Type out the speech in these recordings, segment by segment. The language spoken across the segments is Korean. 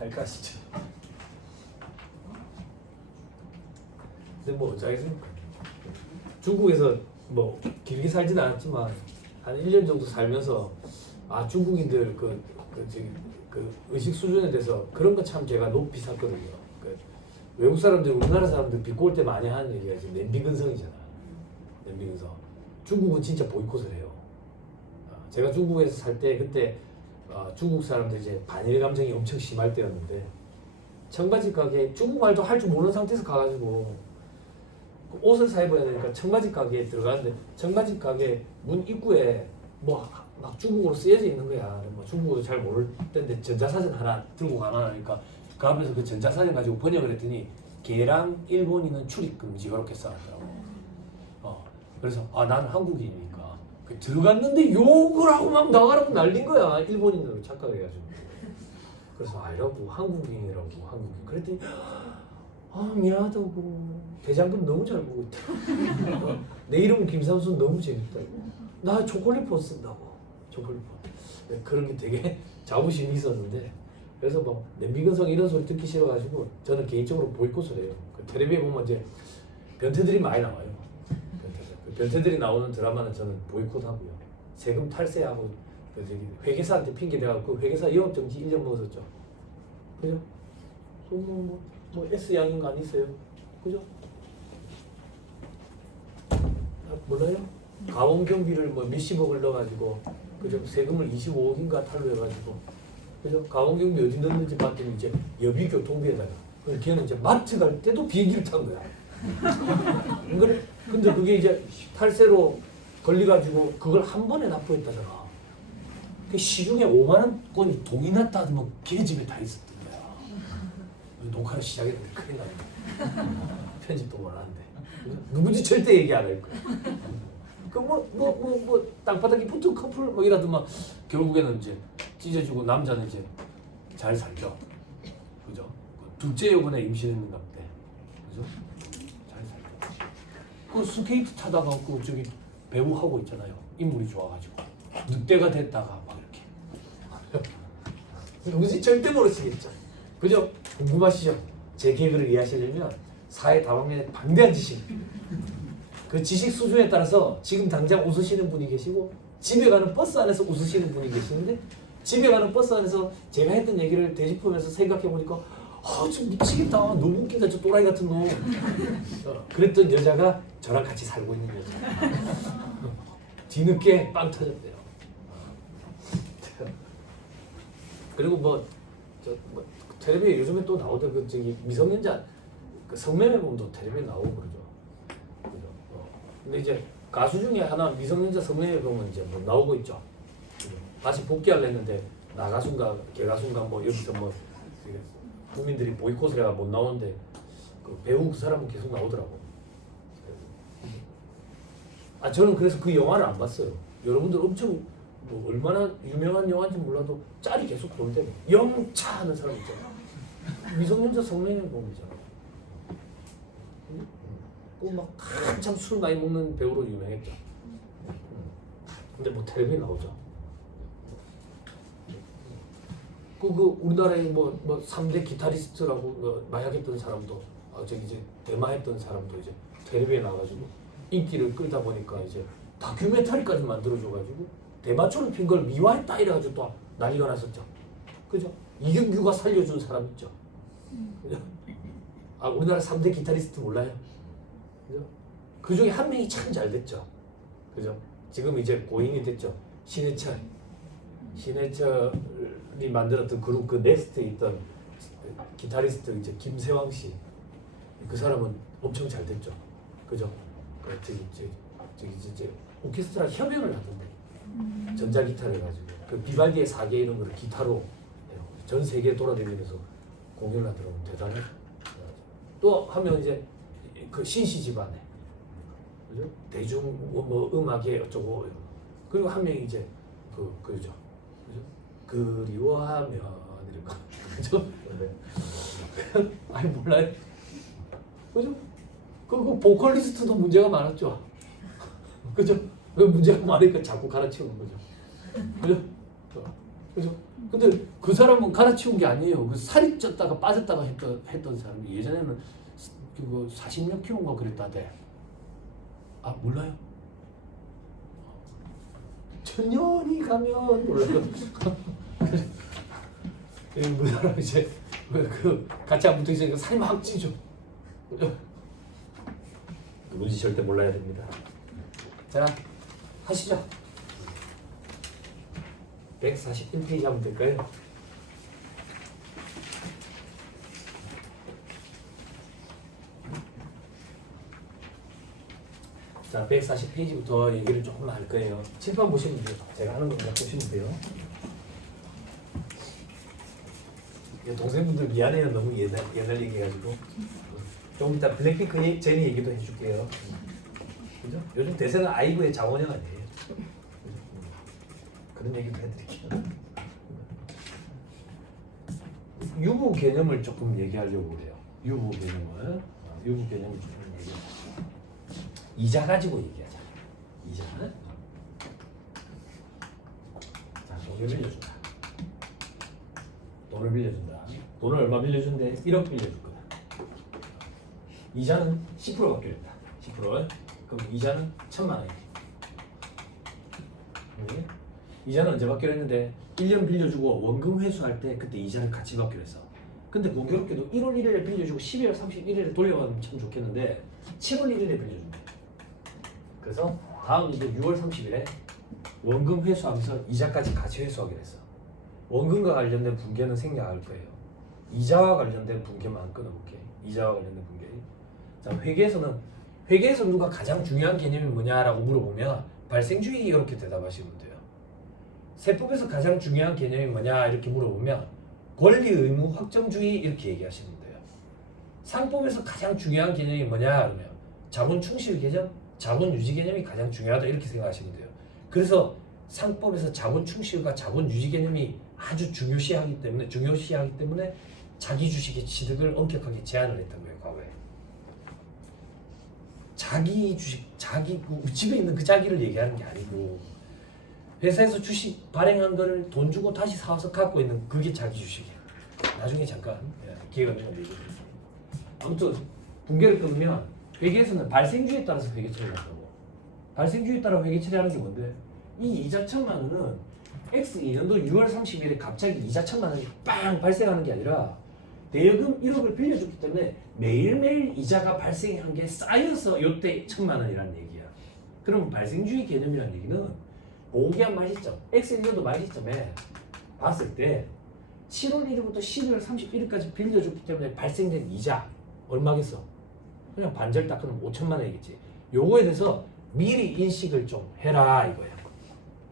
할까 싶죠. 근데 뭐 어쩌겠습니까. 중국에서 뭐 길게 살진 않았지만 한 1년 정도 살면서 아 중국인들 그 의식 수준에 대해서 그런 거 참 제가 높이 샀거든요. 그 외국 사람들 우리나라 사람들 비꼬을 때 많이 하는 얘기가 지금 냄비 근성이잖아. 냄비 근성. 중국은 진짜 보이콧을 해요. 제가 중국에서 살 때 그때 중국 사람들 이제 반일 감정이 엄청 심할 때였는데 청바지 가게 중국말도 할 줄 모르는 상태에서 가가지고 옷을 사 입어야 되니까 청바지 가게에 들어가는데 청바지 가게 문 입구에 뭐 막 중국어로 쓰여져 있는 거야. 뭐 중국어도 잘 모를 때인데 전자사전 하나 들고 가라니까 그 앞에서 그 전자사전 가지고 번역을 했더니 개랑 일본인은 출입 금지 이렇게 써놨더라고. 그래서 나는 한국인이니까 들어갔는데 욕을 하고 막 나가라고 난린 거야. 일본인으로 착각해가지고. 그래서 이러고 한국인이라고 한국인. 그랬더니 미안하다고. 대장금 너무 잘 보고 있다. 내 이름은 김삼순 너무 재밌다고. 나 초콜릿 폰 쓴다고. 초콜릿 폰. 그런 게 되게 자부심이 있었는데 그래서 뭐 냄비근성 이런 소리 듣기 싫어가지고 저는 개인적으로 보이콧을 해요. 그 텔레비에 보면 이제 변태들이 많이 나와요. 변태들이 나오는 드라마는 저는 보이콧하고요. 세금 탈세하고 회계사한테 핑계 대갖고 회계사 영업정지 1년 먹었었죠. 그죠? 뭐 S양인 거 아니세요? 그죠? 몰라요? 가원경비를 뭐 몇십억을 넣어가지고 그죠? 세금을 25억인가 탈루해가지고 그죠? 가원경비 어디 넣는지 봤더니 이제 여비교통비에다가 그래서 걔는 이제 마트 갈 때도 비행기를 탄 거야. 근데 그게 이제 탈세로 걸려가지고 그걸 한 번에 납부했다잖아. 그 시중에 5만 원권이 동이 났다 하면 걔 집에 다 있었던 거야. 녹화를 시작했는데 큰일 났네. 편집도 몰랐는데. 누구지 절대 얘기 안 할 거야. 그 땅바닥에 붙은 커플 뭐 이라더만 결국에는 이제 찢어지고 남자는 이제 잘 살죠. 그죠? 둘째 여분에 임신했는가 보대. 그죠? 그 스케이트 타다가 그 저기 배우 하고 있잖아요. 인물이 좋아가지고 늑대가 됐다가 막 이렇게. 누구지 절대 모르시겠죠. 그죠? 궁금하시죠? 제 개그를 이해하시려면 사회 다방면에 방대한 지식. 그 지식 수준에 따라서 지금 당장 웃으시는 분이 계시고 집에 가는 버스 안에서 웃으시는 분이 계시는데 집에 가는 버스 안에서 제가 했던 얘기를 되짚으면서 생각해 보니까 좀 미치겠다. 너무 웃기다. 저 또라이 같은 놈. 그랬던 여자가 저랑 같이 살고 있는 여자. 뒤늦게 빵 터졌대요. 그리고 텔레비에 요즘에 또 나오던 그 저기 미성년자 그 성매매 보면 텔레비에 나오고 그러죠. 근데 이제 가수 중에 하나 미성년자 성매매 보면 이제 뭐 나오고 있죠. 다시 복귀하려 했는데 나가순가 개가순가 뭐 여기서 뭐 국민들이 보이콧을 해가 못 나오는데 그 배우 그 사람은 계속 나오더라고. 저는 그래서 그 영화를 안 봤어요. 여러분들 엄청 뭐 얼마나 유명한 영화인지 몰라도 짤이 계속 돌대. 영차 하는 사람 있잖아. 미성년자 성매매 보이잖아. 막 한참 술 많이 먹는 배우로 유명했죠. 근데 뭐 텔레비에 나오죠. 그 우리나라의 뭐 3대 기타리스트라고 마약했던 사람도 저기 이제 대마했던 사람도 이제 텔레비에 나가지고 인기를 끌다 보니까 이제 다큐멘터리까지 만들어줘가지고 대마초를 핀 걸 미화했다 이래가지고 또 난리가 났었죠. 그죠? 이경규가 살려준 사람 있죠. 그죠? 우리나라 3대 기타리스트 몰라요? 그죠? 그 중에 한 명이 참 잘 됐죠. 그죠? 지금 이제 고인이 됐죠. 신해철이 만들었던 그룹 그 넥스트에 있던 기타리스트 이제 김세왕 씨. 그 사람은 엄청 잘 됐죠. 그죠? 저기 오케스트라 협연을 하던데. 전자기타를 해가지고. 그 비발디의 4개 이런 거를 기타로 전 세계 돌아다니면서 공연을 하더라고. 대단해. 또 한 명 이제 그 신시 집안에. 그죠? 대중 음악에 어쩌고. 그리고 한 명이 이제 그죠? 그리워하면 이럴까? 그죠? 아니 몰라요. 그죠? 그 보컬리스트도 문제가 많았죠. 그죠? 그 문제가 많으니까 자꾸 갈아치우는 거죠. 그죠? 그죠? 근데 그 사람은 갈아치운 게 아니에요. 그 살이 쪘다가 빠졌다가 했던 사람이 예전에는 그거 40몇 킬로인가 그랬다대. 아 몰라요? 천년이 가면 몰라요. 그 사람 이제 그 같이 안 붙어 있으니까 살이 막 찌죠. 누군지 절대 몰라야 됩니다. 자 하시죠. 141페이지 하면 될까요? 자, 140페이지부터 얘기를 조금 할 거예요. 칠판 보시면 돼요. 제가 하는 거 그냥 보시면 돼요. 동생분들 미안해요. 너무 옛날 얘기해가지고. 조금 이따 블랙핑크 제니 얘기도 해줄게요. 그죠? 요즘 대세는 아이브의 장원영 아니에요. 그런 얘기도 해드릴게요. 유부 개념을 조금 얘기하려고 해요. 유부 개념을 조금 얘기해요. 이자 가지고 얘기하자. 이자. 자, 돈을 빌려준다. 돈을 빌려준다. 돈을 얼마 빌려준대? 1억 빌려줄 거다. 이자는 10% 받기로 했다. 10%. 그럼 이자는 1,000만 원이지. 네? 이자는 언제 받기로 했는데 1년 빌려주고 원금 회수할 때 그때 이자를 같이 받기로 했어. 근데 공교롭게도 1월 1일에 빌려주고 12월 31일에 돌려받으면 참 좋겠는데 7월 1일에 빌려준대. 그래서 다음 이제 6월 30일에 원금 회수하면서 이자까지 같이 회수하기로 했어. 원금과 관련된 분계는 생략할 거예요. 이자와 관련된 분계만 끊어볼게. 이자와 관련된 분계. 자, 회계에서 누가 가장 중요한 개념이 뭐냐라고 물어보면 발생주의 이렇게 대답하시면 돼요. 세법에서 가장 중요한 개념이 뭐냐 이렇게 물어보면 권리 의무 확정주의 이렇게 얘기하시면 돼요. 상법에서 가장 중요한 개념이 뭐냐 그러면 자본 충실 개념, 자본 유지 개념이 가장 중요하다 이렇게 생각하시면 돼요. 그래서 상법에서 자본 충실과 자본 유지 개념이 아주 중요시하기 때문에 자기 주식의 취득을 엄격하게 제한을 했던 거예요. 과거에. 자기 주식, 자기 집에 있는 그 자기를 얘기하는 게 아니고 회사에서 주식 발행한 거를 돈 주고 다시 사와서 갖고 있는 그게 자기 주식이야. 나중에 잠깐 기회가 되면 얘기해드릴게요. 아무튼 분계를 끊으면 회계에서는 발생주에 따라서 회계 처리를 한다고. 발생주에 따라 회계 처리하는 게 뭔데? 이 이자 1,000만 원은 X 2년도 6월 30일에 갑자기 이자 1,000만 원이 빵 발생하는 게 아니라 대여금 1억을 빌려줬기 때문에 매일매일 이자가 발생한 게 쌓여서 요때 1,000만 원이라는 얘기야. 그럼 발생주의 개념이라는 얘기는 공개한 말시점, X 1년도 말시점에 봤을 때 7월 1일부터 12월 31일까지 빌려줬기 때문에 발생된 이자 얼마겠어? 그냥 반절 닦으면 5,000만 원이겠지. 요거에 대해서 미리 인식을 좀 해라 이거야.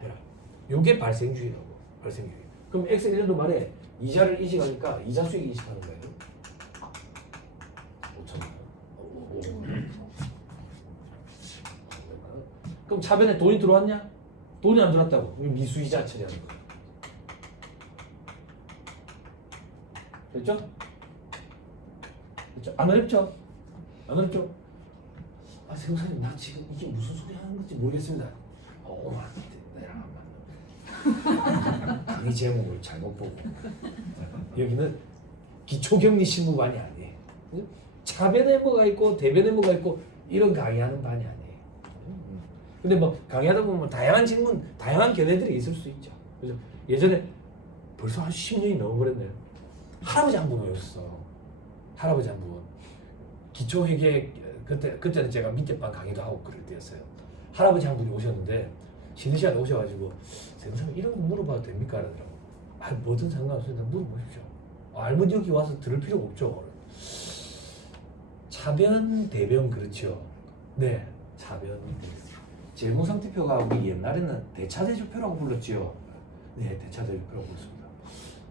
해라. 요게 발생주의라고. 발생주의. 그럼 X 1년도 말에 이자를 인식하니까 이자 수익 인식하는 거예요. 5,000만 원. 그럼 차변에 돈이 들어왔냐? 돈이 안 들어왔다고. 미수이자 처리하는 거예요. 됐죠? 됐죠? 안 어렵죠? 안 어렵죠? 아, 세무사님 나 지금 이게 무슨 소리 하는 건지 모르겠습니다. 안 돼. 강의 제목을 잘못 보고 여기는 기초격리 실무반이 아니에요. 차변에 뭐가 있고 대변에 뭐가 있고 이런 강의하는 반이 아니에요. 근데 뭐 강의하다 보면 다양한 질문, 다양한 견해들이 있을 수 있죠. 그래서 예전에 벌써 한 10년이 넘어버렸네요. 할아버지 한 분 오셨어. 할아버지 한 분. 기초회계 그때는 제가 밑에 반 강의도 하고 그럴 때였어요. 할아버지 한 분이 오셨는데 쉬는 시간에 오셔가지고 선생님 이런 거 물어봐도 됩니까? 그러더라고. 아 뭐든 상관없어요. 물어보십시오. 알면 여기 와서 들을 필요가 없죠. 차변 대변 그렇죠. 네, 차변. 재무상태표가 우리 옛날에는 대차대조표라고 불렀지요. 네, 대차대조표라고 불렀습니다.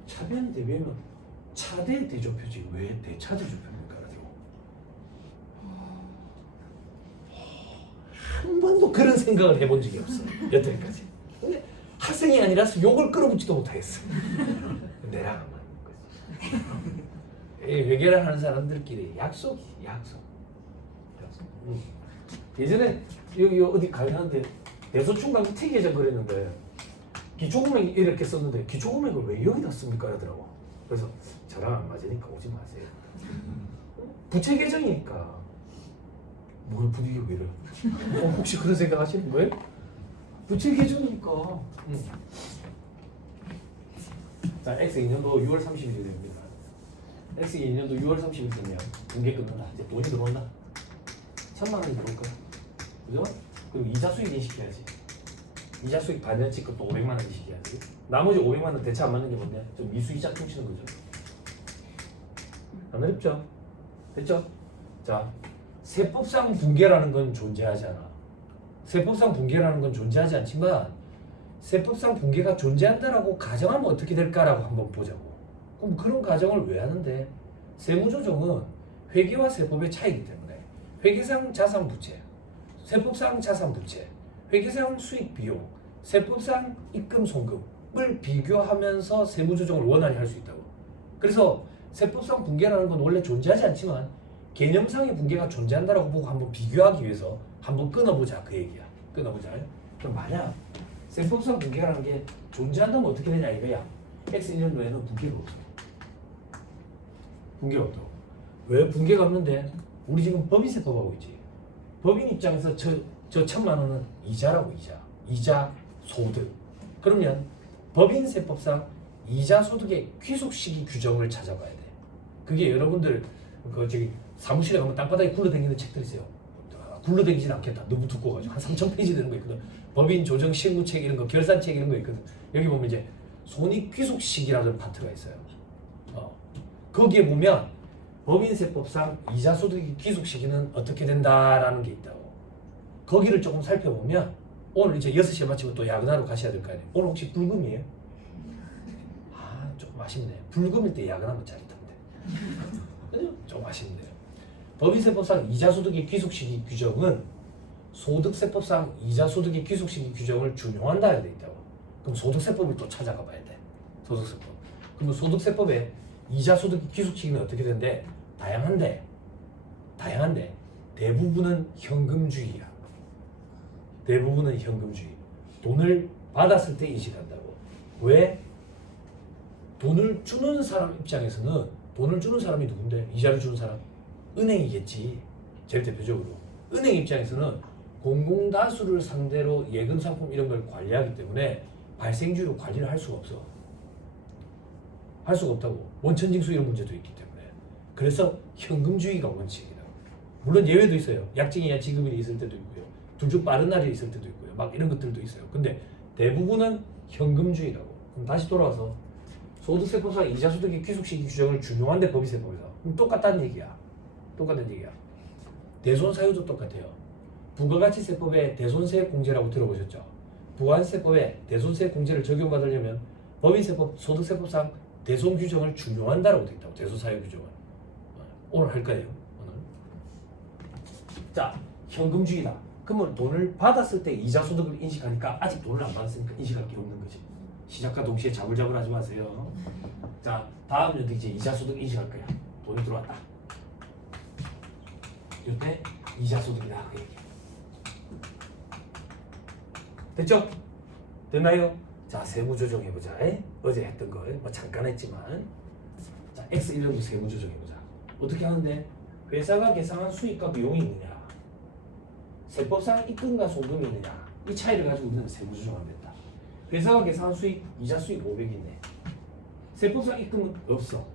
차변 대변은 차대 대조표지 왜 대차대조표입니까? 한 번도 그런 생각을 해본 적이 없어요. 여태까지. 근데 학생이 아니라서 욕을 끌어붙지도 못하겠어. 내랑 안 맞는 거지. 회계를 하는 사람들끼리 약속. 예전에 여기 어디 가는데 대소충 가서 특이해져 그랬는데 기초금액 이렇게 썼는데 기초금액을 왜 여기다 씁니까? 이러더라고. 그래서 저랑 안 맞으니까 오지 마세요. 부채 계정이니까 뭘 분위기가 왜 이래? 혹시 그런 생각 하시는 거예요? 부채 계정이니까. 자, X 2년도 6월 30일이 됩니다. X 2년도 6월 30일 되면 분계 끝난다. 이제 돈이 들어온다. 1,000만 원이 들어올 거야. 그죠? 그리고 이자 수익 인식해야지. 이자 수익 반년치 것도 500만 원 인식해야지. 나머지 500만 원 대체 안 맞는 게 뭔데? 좀 미수이자 퉁치는 거죠. 안 어렵죠? 됐죠? 자, 세법상 분계라는 건 존재하지 않아. 세법상 분계라는 건 존재하지 않지만 세법상 분계가 존재한다라고 가정하면 어떻게 될까라고 한번 보자고. 그럼 그런 가정을 왜 하는데? 세무조정은 회계와 세법의 차이이기 때문에 회계상 자산 부채, 세법상 자산 부채, 회계상 수익 비용, 세법상 입금 송금을 비교하면서 세무조정을 원활히 할 수 있다고. 그래서 세법상 분계라는 건 원래 존재하지 않지만 개념상의 분계가 존재한다라고 보고 한번 비교하기 위해서 한번 끊어보자 그 얘기야. 끊어보자. 그럼 만약 세법상 분계라는 게 존재한다면 어떻게 되냐 이거야. X 1년도에는 분계가 없어. 분계가 없다고. 왜 분계가 없는데? 우리 지금 법인세법하고 있지. 법인 입장에서 저 1,000만 원은 이자라고. 이자 소득. 그러면 법인세법상 이자 소득의 귀속 시기 규정을 찾아봐야 돼. 그게 여러분들 그 저기 사무실에 가면 땅바닥에 굴러다니는 책들 있어요. 굴러다니진 않겠다. 너무 두꺼워가지고 한 3,000페이지 되는 거 있거든. 법인 조정 실무책 이런 거, 결산책 이런 거 있거든. 여기 보면 이제 손익 귀속 시기라는 파트가 있어요. 거기에 보면 법인세법상 이자 소득의 귀속 시기는 어떻게 된다라는 게 있다고. 거기를 조금 살펴보면 오늘 이제 6시에 마치고 또 야근하러 가셔야 될 거 아니에요. 오늘 혹시 불금이에요? 아, 조금 아쉽네. 불금일 때 야근하면 짜릿한데. 그죠? 좀 아쉽네요. 법인세법상 이자소득의 귀속시기 규정은 소득세법상 이자소득의 귀속시기 규정을 준용한다 해야 돼 있다고. 그럼 소득세법을 또 찾아가 봐야 돼. 소득세법. 그럼 소득세법에 이자소득의 귀속시기는 어떻게 되는데? 다양한데 대부분은 현금주의야. 대부분은 현금주의. 돈을 받았을 때 인식한다고. 왜? 돈을 주는 사람 입장에서는 돈을 주는 사람이 누군데? 이자를 주는 사람? 은행이겠지. 제일 대표적으로. 은행 입장에서는 공공다수를 상대로 예금 상품 이런 걸 관리하기 때문에 발생주의로 관리를 할 수가 없어. 할 수가 없다고. 원천징수 이런 문제도 있기 때문에. 그래서 현금주의가 원칙이다. 물론 예외도 있어요. 약정이야 지급일이 있을 때도 있고요. 둘 중 빠른 날이 있을 때도 있고요. 막 이런 것들도 있어요. 근데 대부분은 현금주의라고. 그럼 다시 돌아와서 소득세법상 이자소득의 귀속시기 규정을 준용한데 법인세법에서. 그럼 똑같다는 얘기야. 똑같은 얘기야. 대손사유도 똑같아요. 부가가치세법에 대손세 공제라고 들어보셨죠? 부가가치세법에 대손세 공제를 적용받으려면 법인세법, 소득세법상 대손 규정을 준용한다라고 되어 있다고. 대손사유 규정을. 오늘 할 거예요. 오늘. 자, 현금주의다. 그러면 돈을 받았을 때 이자소득을 인식하니까 아직 돈을 안 받았으니까 인식할 게 없는 거지. 시작과 동시에 자불자불하지 마세요. 자, 다음 연도 이제 이자소득 인식할 거야. 돈이 들어왔다. 이때 이자소득이다. 그 얘기. 됐죠? 됐나요? 자, 세무조정 해보자. 어제 했던 거 뭐 잠깐 했지만, 자, X1년도 세무조정 해보자. 어떻게 하는데? 회사가 계산한 수익과 비용이 있느냐, 세법상 입금과 송금이 있느냐, 이 차이를 가지고 우리는 세무조정하면 된다. 회사가 계산한 수익, 이자 수익 500이 있네. 세법상 입금은 없어.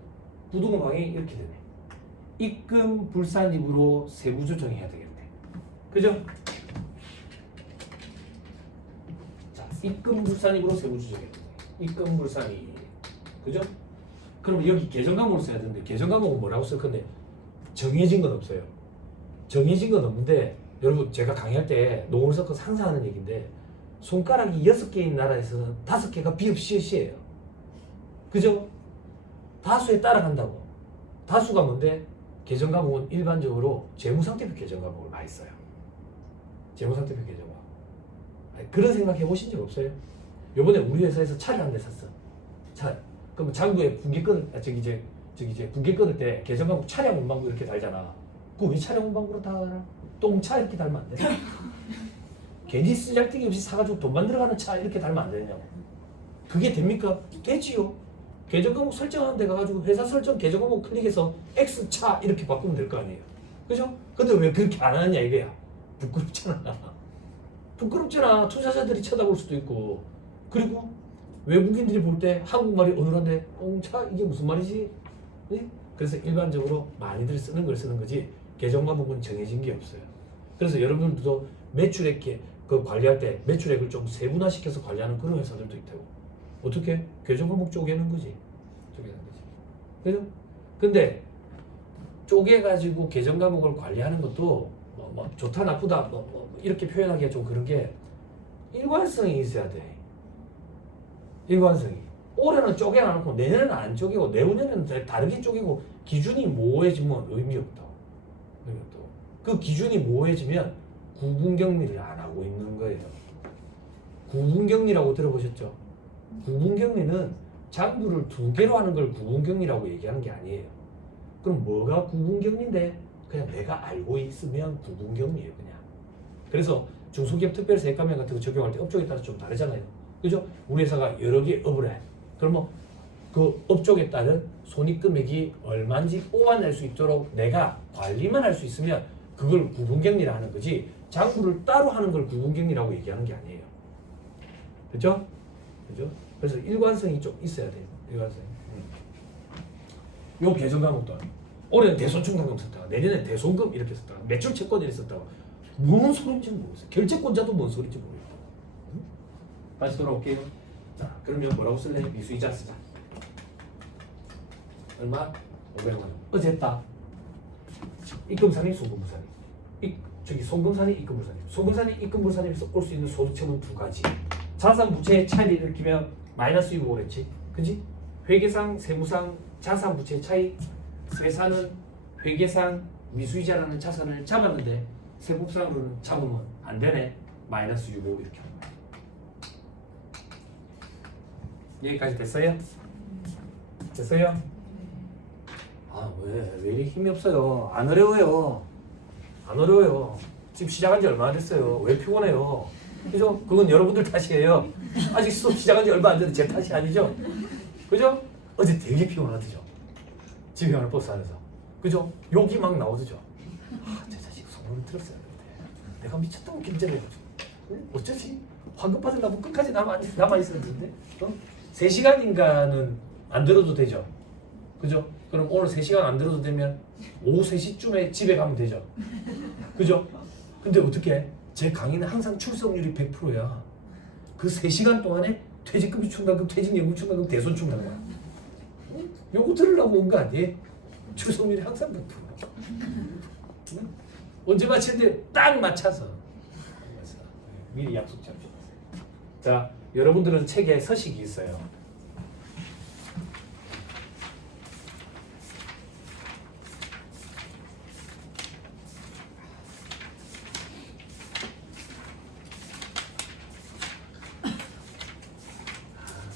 부동산 방향이 이렇게 되네. 입금 불산입으로 세무조정해야 되겠네. 그죠? 자, 입금 불산입으로 세무조정해야 되네. 입금 불산입. 그죠? 그럼 여기 계정 과목을 써야 되는데 계정 과목은 뭐라고 쓸 건데? 정해진 건 없어요. 정해진 건 없는데 여러분 제가 강의할 때 농어를 섞어 상상하는 얘기인데 손가락이 6개인 나라에서는 5개가 비읍시읒이에요. 그죠? 다수에 따라간다고. 다수가 뭔데? 계정 과목은 일반적으로 재무상태표 계정 과목을 많이 써요. 재무상태표 계정 과목. 그런 생각 해보신 적 없어요? 요번에 우리 회사에서 차를 한 대 샀어. 차. 그럼 장부에 분기 끊을 이제 분기 끊을 때 계정 과목 차량 운반부 이렇게 달잖아. 그거 왜 차량 운반부로 달아? 똥차 이렇게 달면 안 돼? 괜히 쓰잘데기 없이 사가지고 돈만 들어가는 차 이렇게 달면 안 되냐고. 그게 됩니까? 되지요. 계정 과목 설정하는 데 가가지고 회사 설정 계정 과목 클릭해서 X차 이렇게 바꾸면 될 거 아니에요. 그죠? 근데 왜 그렇게 안 하느냐 이거야. 부끄럽잖아. 부끄럽잖아. 투자자들이 쳐다볼 수도 있고. 그리고 외국인들이 볼 때 한국말이 어눌한데 차 이게 무슨 말이지? 네? 그래서 일반적으로 많이들 쓰는 걸 쓰는 거지 계정 과목은 정해진 게 없어요. 그래서 여러분들도 매출액 그 관리할 때 매출액을 좀 세분화시켜서 관리하는 그런 회사들도 있다고. 어떻게? 계정 과목 쪼개는 거지. 쪼개는 거지. 그죠? 근데 쪼개가지고 계정 과목을 관리하는 것도 뭐 좋다 나쁘다 이렇게 표현하기가 좀 그런 게 일관성이 있어야 돼. 일관성이. 올해는 쪼개놔놓고 내년에는 안 쪼개고 내후년에는 다르게 쪼개고 기준이 모호해지면 의미 없다. 의미 없다. 그 기준이 모호해지면 구분격리를 안 하고 있는 거예요. 구분격리라고 들어보셨죠? 구분격리는 장부를 두 개로 하는 걸 구분격리라고 얘기하는 게 아니에요. 그럼 뭐가 구분격리인데? 그냥 내가 알고 있으면 구분격리예요, 그냥. 그래서 중소기업 특별세액감면 같은 거 적용할 때 업종에 따라 좀 다르잖아요. 그죠? 우리 회사가 여러 개 업을 해. 그러면 그 업종에 따른 손익금액이 얼마인지 뽑아낼 수 있도록 내가 관리만 할 수 있으면 그걸 구분격리라 하는 거지 장부를 따로 하는 걸 구분격리라고 얘기하는 게 아니에요. 그죠? 그죠? 그래서 일관성이 좀 있어야 돼요. 일관성이. 요 계정 과목도 올해는 대손충당금 썼다가 내년에 대손금 이렇게 썼다가 매출 채권 이렇게 썼다가 뭔 소리인지 모르겠어요. 결제권자도 뭔 소리인지 모르겠다. 다시 돌아올게요. 자, 그러면 뭐라고 쓸래? 미수이자 쓰자. 얼마? 500만 원. 어제 했다. 입금산이 송금부산이. 저기 송금산이 입금부산이. 송금산이 입금부산에서 올 수 있는 소득처분 두 가지. 자산 부채의 차이를 일으키면 마이너스 6을 했지. 그지? 회계상, 세무상, 자산 부채의 차이. 회사는 회계상 미수이자라는 자산을 잡았는데 세법상으로는 잡으면 안 되네. 마이너스 6 이렇게 하는 거야. 여기까지 됐어요? 됐어요? 아, 왜 이렇게 힘이 없어요? 안 어려워요. 안 어려워요. 지금 시작한 지 얼마나 됐어요? 왜 피곤해요? 그죠? 그건 여러분들 탓이에요. 아직 수업 시작한 지 얼마 안 됐는데 제 탓이 아니죠? 그죠? 어제 되게 피곤하더죠? 집에 가는 버스 안에서. 그죠? 욕이 막 나오더죠? 아, 제 자식 소문을 들었어야 되는데 내가 미쳤다고 긴장해가지고 어쩌지? 환급 받으려면 끝까지 남아있었는데 3시간인가는 안 들어도 되죠? 그죠? 그럼 오늘 3시간 안 들어도 되면 오후 3시쯤에 집에 가면 되죠? 그죠? 근데 어떻게? 제 강의는 항상 출석률이 100%야. 그 3시간 동안에 퇴직금지 충당금, 퇴직연금 충당금, 대손 충당금. 요거 들으려고 온 거 아니에요? 출석률이 항상 100%. 응? 언제 맞췄는데 딱 맞춰서. 미리 약속 잡시다. 자, 여러분들은 책에 서식이 있어요.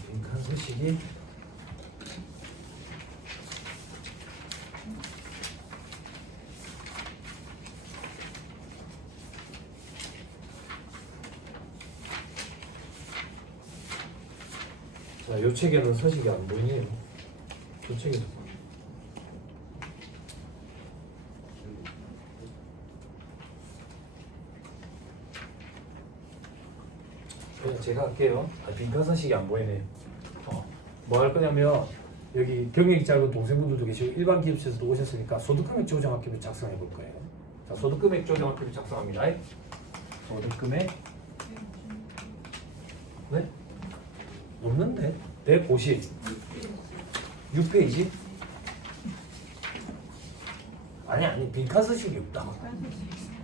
빈칸 서식이 자, 요 책에는 서식이 안 보이네요. 요 책에도. 그냥 제가 할게요. 빈칸 서식이 안 보이네요. 뭐 할 거냐면 여기 경력이 짧은 동생분들도 계시고 일반 기업체에서도 오셨으니까 소득금액 조정학기를 작성해 볼 거예요. 자, 소득금액 조정학기를 작성합니다. 소득금액 네? 없는데? 156페이지? 아니 빈칸 서식이 없다.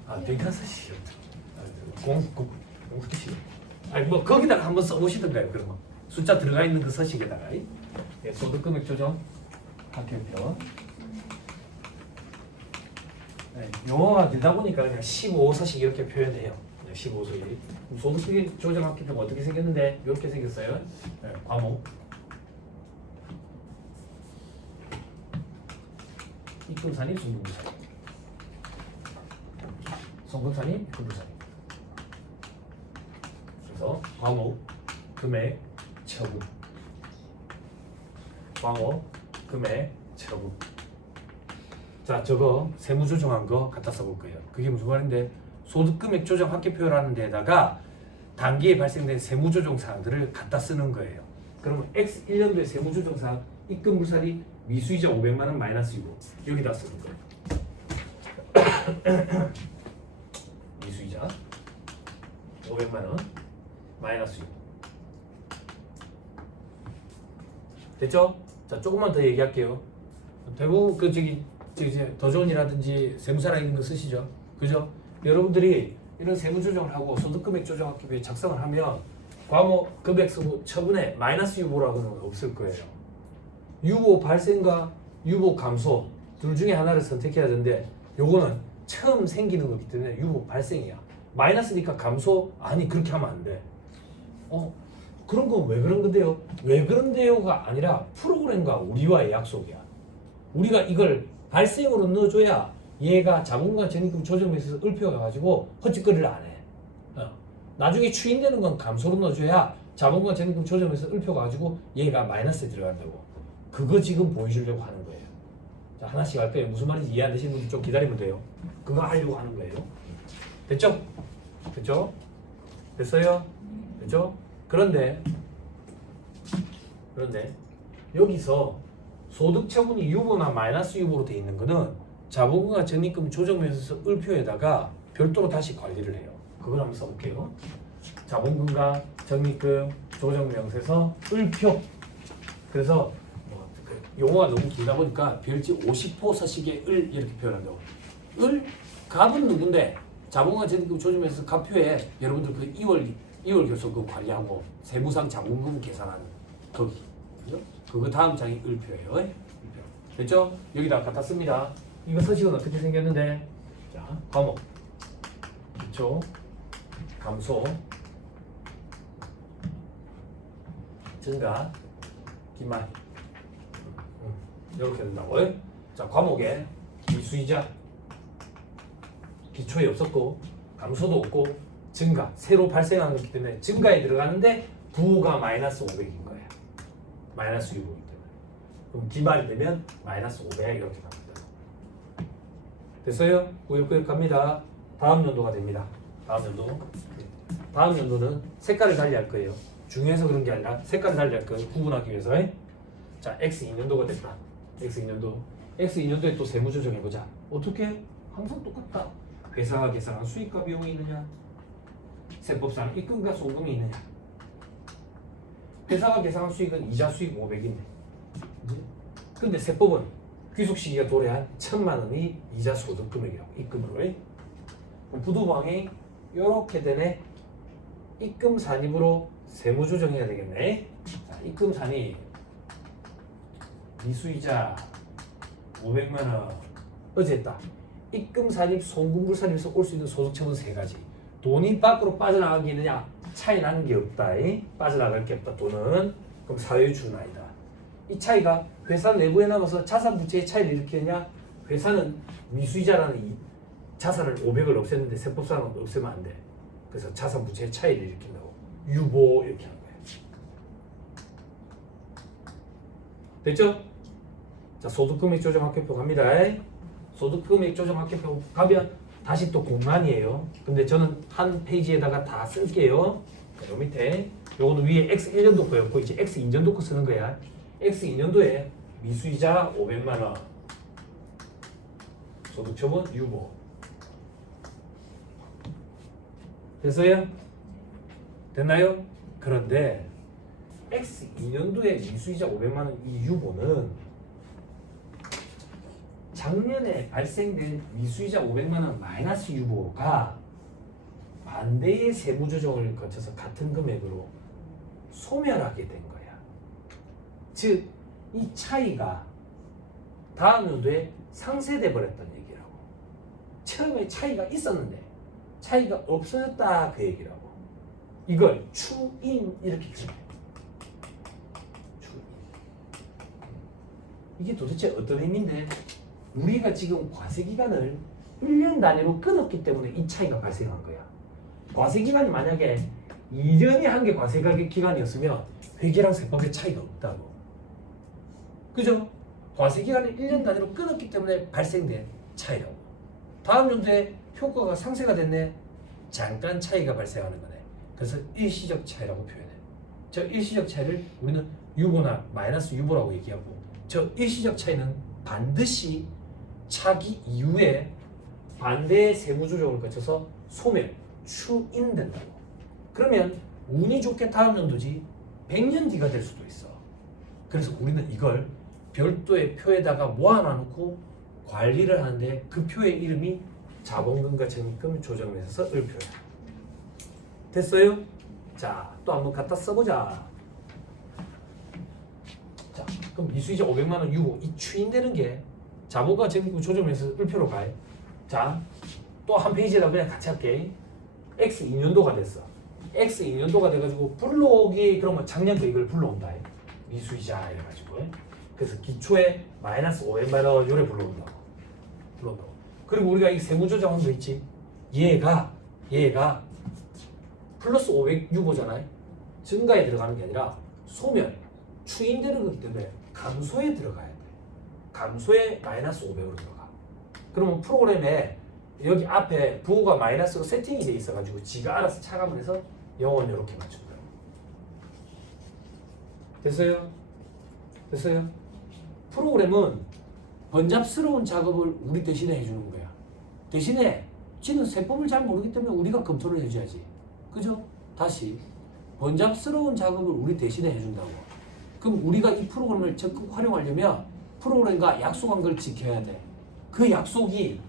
아, 빈칸 서식이 없다. 공서식. 아니 뭐 거기다가 한번 써보시던가요 그러면. 숫자 들어가 있는 그 서식에다가. 네, 소득금액 조정 학교표. 네, 용어가 되다 보니까 그냥 15서식 이렇게 표현해요. 15서식. 소득금액 조정 학교표가 어떻게 생겼는데 이렇게 생겼어요. 네, 과목. 입금산이 송금부산이. 송금산이 입금부산이. 그래서 과목, 금액, 처분. 광호 금액 처분. 자, 저거 세무 조정한 거 갖다 써볼 거예요. 그게 무슨 말인데 소득 금액 조정 합계표라는 데다가 단기에 발생된 세무 조정 사항들을 갖다 쓰는 거예요. 그러면 X 1년도의 세무 조정 사항 입금 물살이 미수이자 500만 원 마이너스 6호 여기다 쓰는 거예요. 미수이자 500만 원 마이너스 6. 됐죠? 자, 조금만 더 얘기할게요. 대부분 그 저기 더존이라든지 세무사랑 이런 거 쓰시죠? 그죠? 여러분들이 이런 세무 조정을 하고 소득 금액 조정하기 위해 작성을 하면 과목 금액 쓰고 처분에 마이너스 유보라고는 없을 거예요. 유보 발생과 유보 감소 둘 중에 하나를 선택해야 되는데 요거는 처음 생기는 거기 때문에 유보 발생이야. 마이너스니까 감소? 아니 그렇게 하면 안 돼. 그런 건 왜 그런 건데요? 왜 그런데요가 아니라 프로그램과 우리와의 약속이야. 우리가 이걸 발생으로 넣어줘야 얘가 자본과 적립금 조정에서 읊혀가 가지고 헛짓거리를 안 해. 나중에 추인되는 건 감소로 넣어줘야 자본과 적립금 조정에서 읊혀가 가지고 얘가 마이너스에 들어간다고. 그거 지금 보여주려고 하는 거예요. 자, 하나씩 할 거예요. 무슨 말인지 이해 안 되시는 분들 좀 기다리면 돼요. 그거 하려고 하는 거예요. 됐죠? 됐죠? 됐어요? 됐죠? 그런데 여기서 소득 처분이 유보나 마이너스 유보로 돼 있는 거는 자본금과 적립금 조정면에서 을표에다가 별도로 다시 관리를 해요. 그걸 한번 써볼게요. 자본금과 적립금 조정명세서 을표. 그래서 용어가 너무 길다 보니까 별지 50호 서식에 을 이렇게 표현한다고. 을 갑은 누군데 자본금과 적립금 조정면에서 갑표에 여러분들 그 2월 결손금 관리하고 세무상 자본금 계산하는 거기. 그죠? 그거 다음 장이 을표예요. 을표. 됐죠? 여기다 갖다 씁니다. 이거 서식은 어떻게 생겼는데? 자, 과목 기초 감소 증가 기말 이렇게 된다고. 자, 과목에 미수이자 기초에 없었고 감소도 없고 증가 새로 발생하는 거기 때문에 증가에 들어가는데 부호가 마이너스 500인 거야. 마이너스 6이기 때문에. 그럼 기말이 되면 마이너스 500 이렇게 갑니다. 됐어요? 꾸역꾸역 갑니다. 다음 연도가 됩니다. 다음 연도는 색깔을 달리할 거예요. 중요해서 그런 게 아니라 색깔을 달리할 거예요. 구분하기 위해서. 자, X2년도가 됐다. X2년도에 또 세무 조정해보자. 어떻게? 항상 똑같다. 회사가 계산한 수익과 비용이 있느냐? 세법상 입금과 송금이 있느냐? 회사가 계산한 수익은 이자 수익 500인데. 근데 세법은 귀속 시기가 도래한 1,000만 원이 이자 소득 금액이라고. 입금으로. 그럼 부도방이 이렇게 되네. 입금 산입으로 세무 조정해야 되겠네. 자, 입금 산입 미수이자 500만 원 어제 했다. 입금 산입 송금불 산입에서 올 수 있는 소득 처분 세 가지. 돈이 밖으로 빠져나가기 있느냐? 차이 나는 게 없다. 빠져나갈 게 없다. 돈은 그럼 사회주는 아니다. 이 차이가 회사 내부에 남아서 자산 부채의 차이를 일으키느냐? 회사는 미수이자라는 이 자산을 500을 없앴는데 세법상은 없애면 안 돼. 그래서 자산 부채의 차이를 일으킨다고. 유보 이렇게 하는 거예요. 됐죠? 자, 소득금액 조정 합계표 갑니다. 소득금액 조정 합계표 가면 다시 또 공란이에요. 근데 저는 한 페이지에다가 다 쓸게요. 요 밑에 요거는 위에 X1년도 거였고 이제 X2년도 거 쓰는 거야. X2년도에 미수이자 500만 원 소득처분 유보. 됐어요? 됐나요? 그런데 X2년도에 미수이자 500만 원 이 유보는 작년에 발생된 미수이자 500만 원 마이너스 유보가 반대의 세무 조정을 거쳐서 같은 금액으로 소멸하게 된 거야. 즉, 이 차이가 다음 연도에 상쇄돼 버렸던 얘기라고. 처음에 차이가 있었는데 차이가 없어졌다 그 얘기라고. 이걸 추인 이렇게 표현해. 추인. 이게 도대체 어떤 의미인데? 우리가 지금 과세 기간을 1년 단위로 끊었기 때문에 이 차이가 발생한 거야. 과세 기간이 만약에 2년이 한 게 과세 기간이었으면 회계랑 세법의 차이가 없다고. 그죠? 과세 기간을 1년 단위로 끊었기 때문에 발생된 차이라고. 다음 연도에 효과가 상쇄가 됐네. 잠깐 차이가 발생하는 거네. 그래서 일시적 차이라고 표현해. 저 일시적 차이를 우리는 유보나 마이너스 유보라고 얘기하고, 저 일시적 차이는 반드시 차기 이후에 반대의 세무 조정을 거쳐서 소멸, 추인된다고. 그러면 운이 좋게 다음 연도지 100년 뒤가 될 수도 있어. 그래서 우리는 이걸 별도의 표에다가 모아놔놓고 관리를 하는데, 그 표의 이름이 자본금과 적립금 조정에서 을표야. 됐어요? 자, 또 한번 갖다 써보자. 자, 그럼 이수이자 500만 원 유고, 이 추인되는 게 자본과 적립금 조정에서 을표로 가요. 자, 또 한 페이지에다 그냥 같이 할게. X 2년도가 됐어. X 2년도가 돼가지고 불러오기, 그러면 작년 거 이걸 불러온다. 이수이자 이래가지고. 그래서 기초에 마이너스 500만 원 요래 불러온다고. 그리고 우리가 이 세무조정한 거 있지. 얘가 플러스 500 유보잖아요. 증가에 들어가는 게 아니라 소멸, 추인되는 것 때문에 감소에 들어가야 돼. 감소에 마이너스 500으로 들어가. 그러면 프로그램에 여기 앞에 부호가 마이너스가 세팅이 돼 있어가지고 지가 알아서 차감을 해서 영원 이렇게 맞춘 거예요. 됐어요? 됐어요? 프로그램은 번잡스러운 작업을 우리 대신에 해주는 거야. 대신에 지는 세법을 잘 모르기 때문에 우리가 검토를 해줘야지. 그죠? 다시 번잡스러운 작업을 우리 대신에 해준다고. 그럼 우리가 이 프로그램을 적극 활용하려면 프로그램과 약속한 걸 지켜야 돼. 그 약속이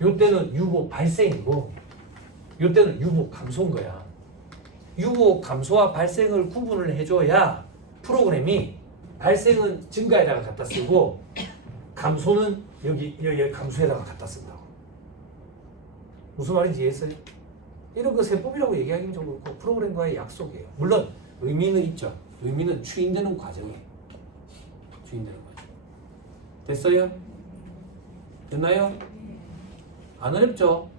요때는 유보 발생이고 요때는 유보 감소인 거야. 유보 감소와 발생을 구분을 해줘야 프로그램이 발생은 증가에다가 갖다 쓰고 감소는 여기 감소에다가 갖다 쓴다고. 무슨 말인지 이해했어요? 이런 거 세법이라고 얘기하기는 좀 그렇고 프로그램과의 약속이에요. 물론 의미는 있죠. 의미는 추인되는 과정이에요. 추인되는 과정. 됐어요? 됐나요? 안 어렵죠?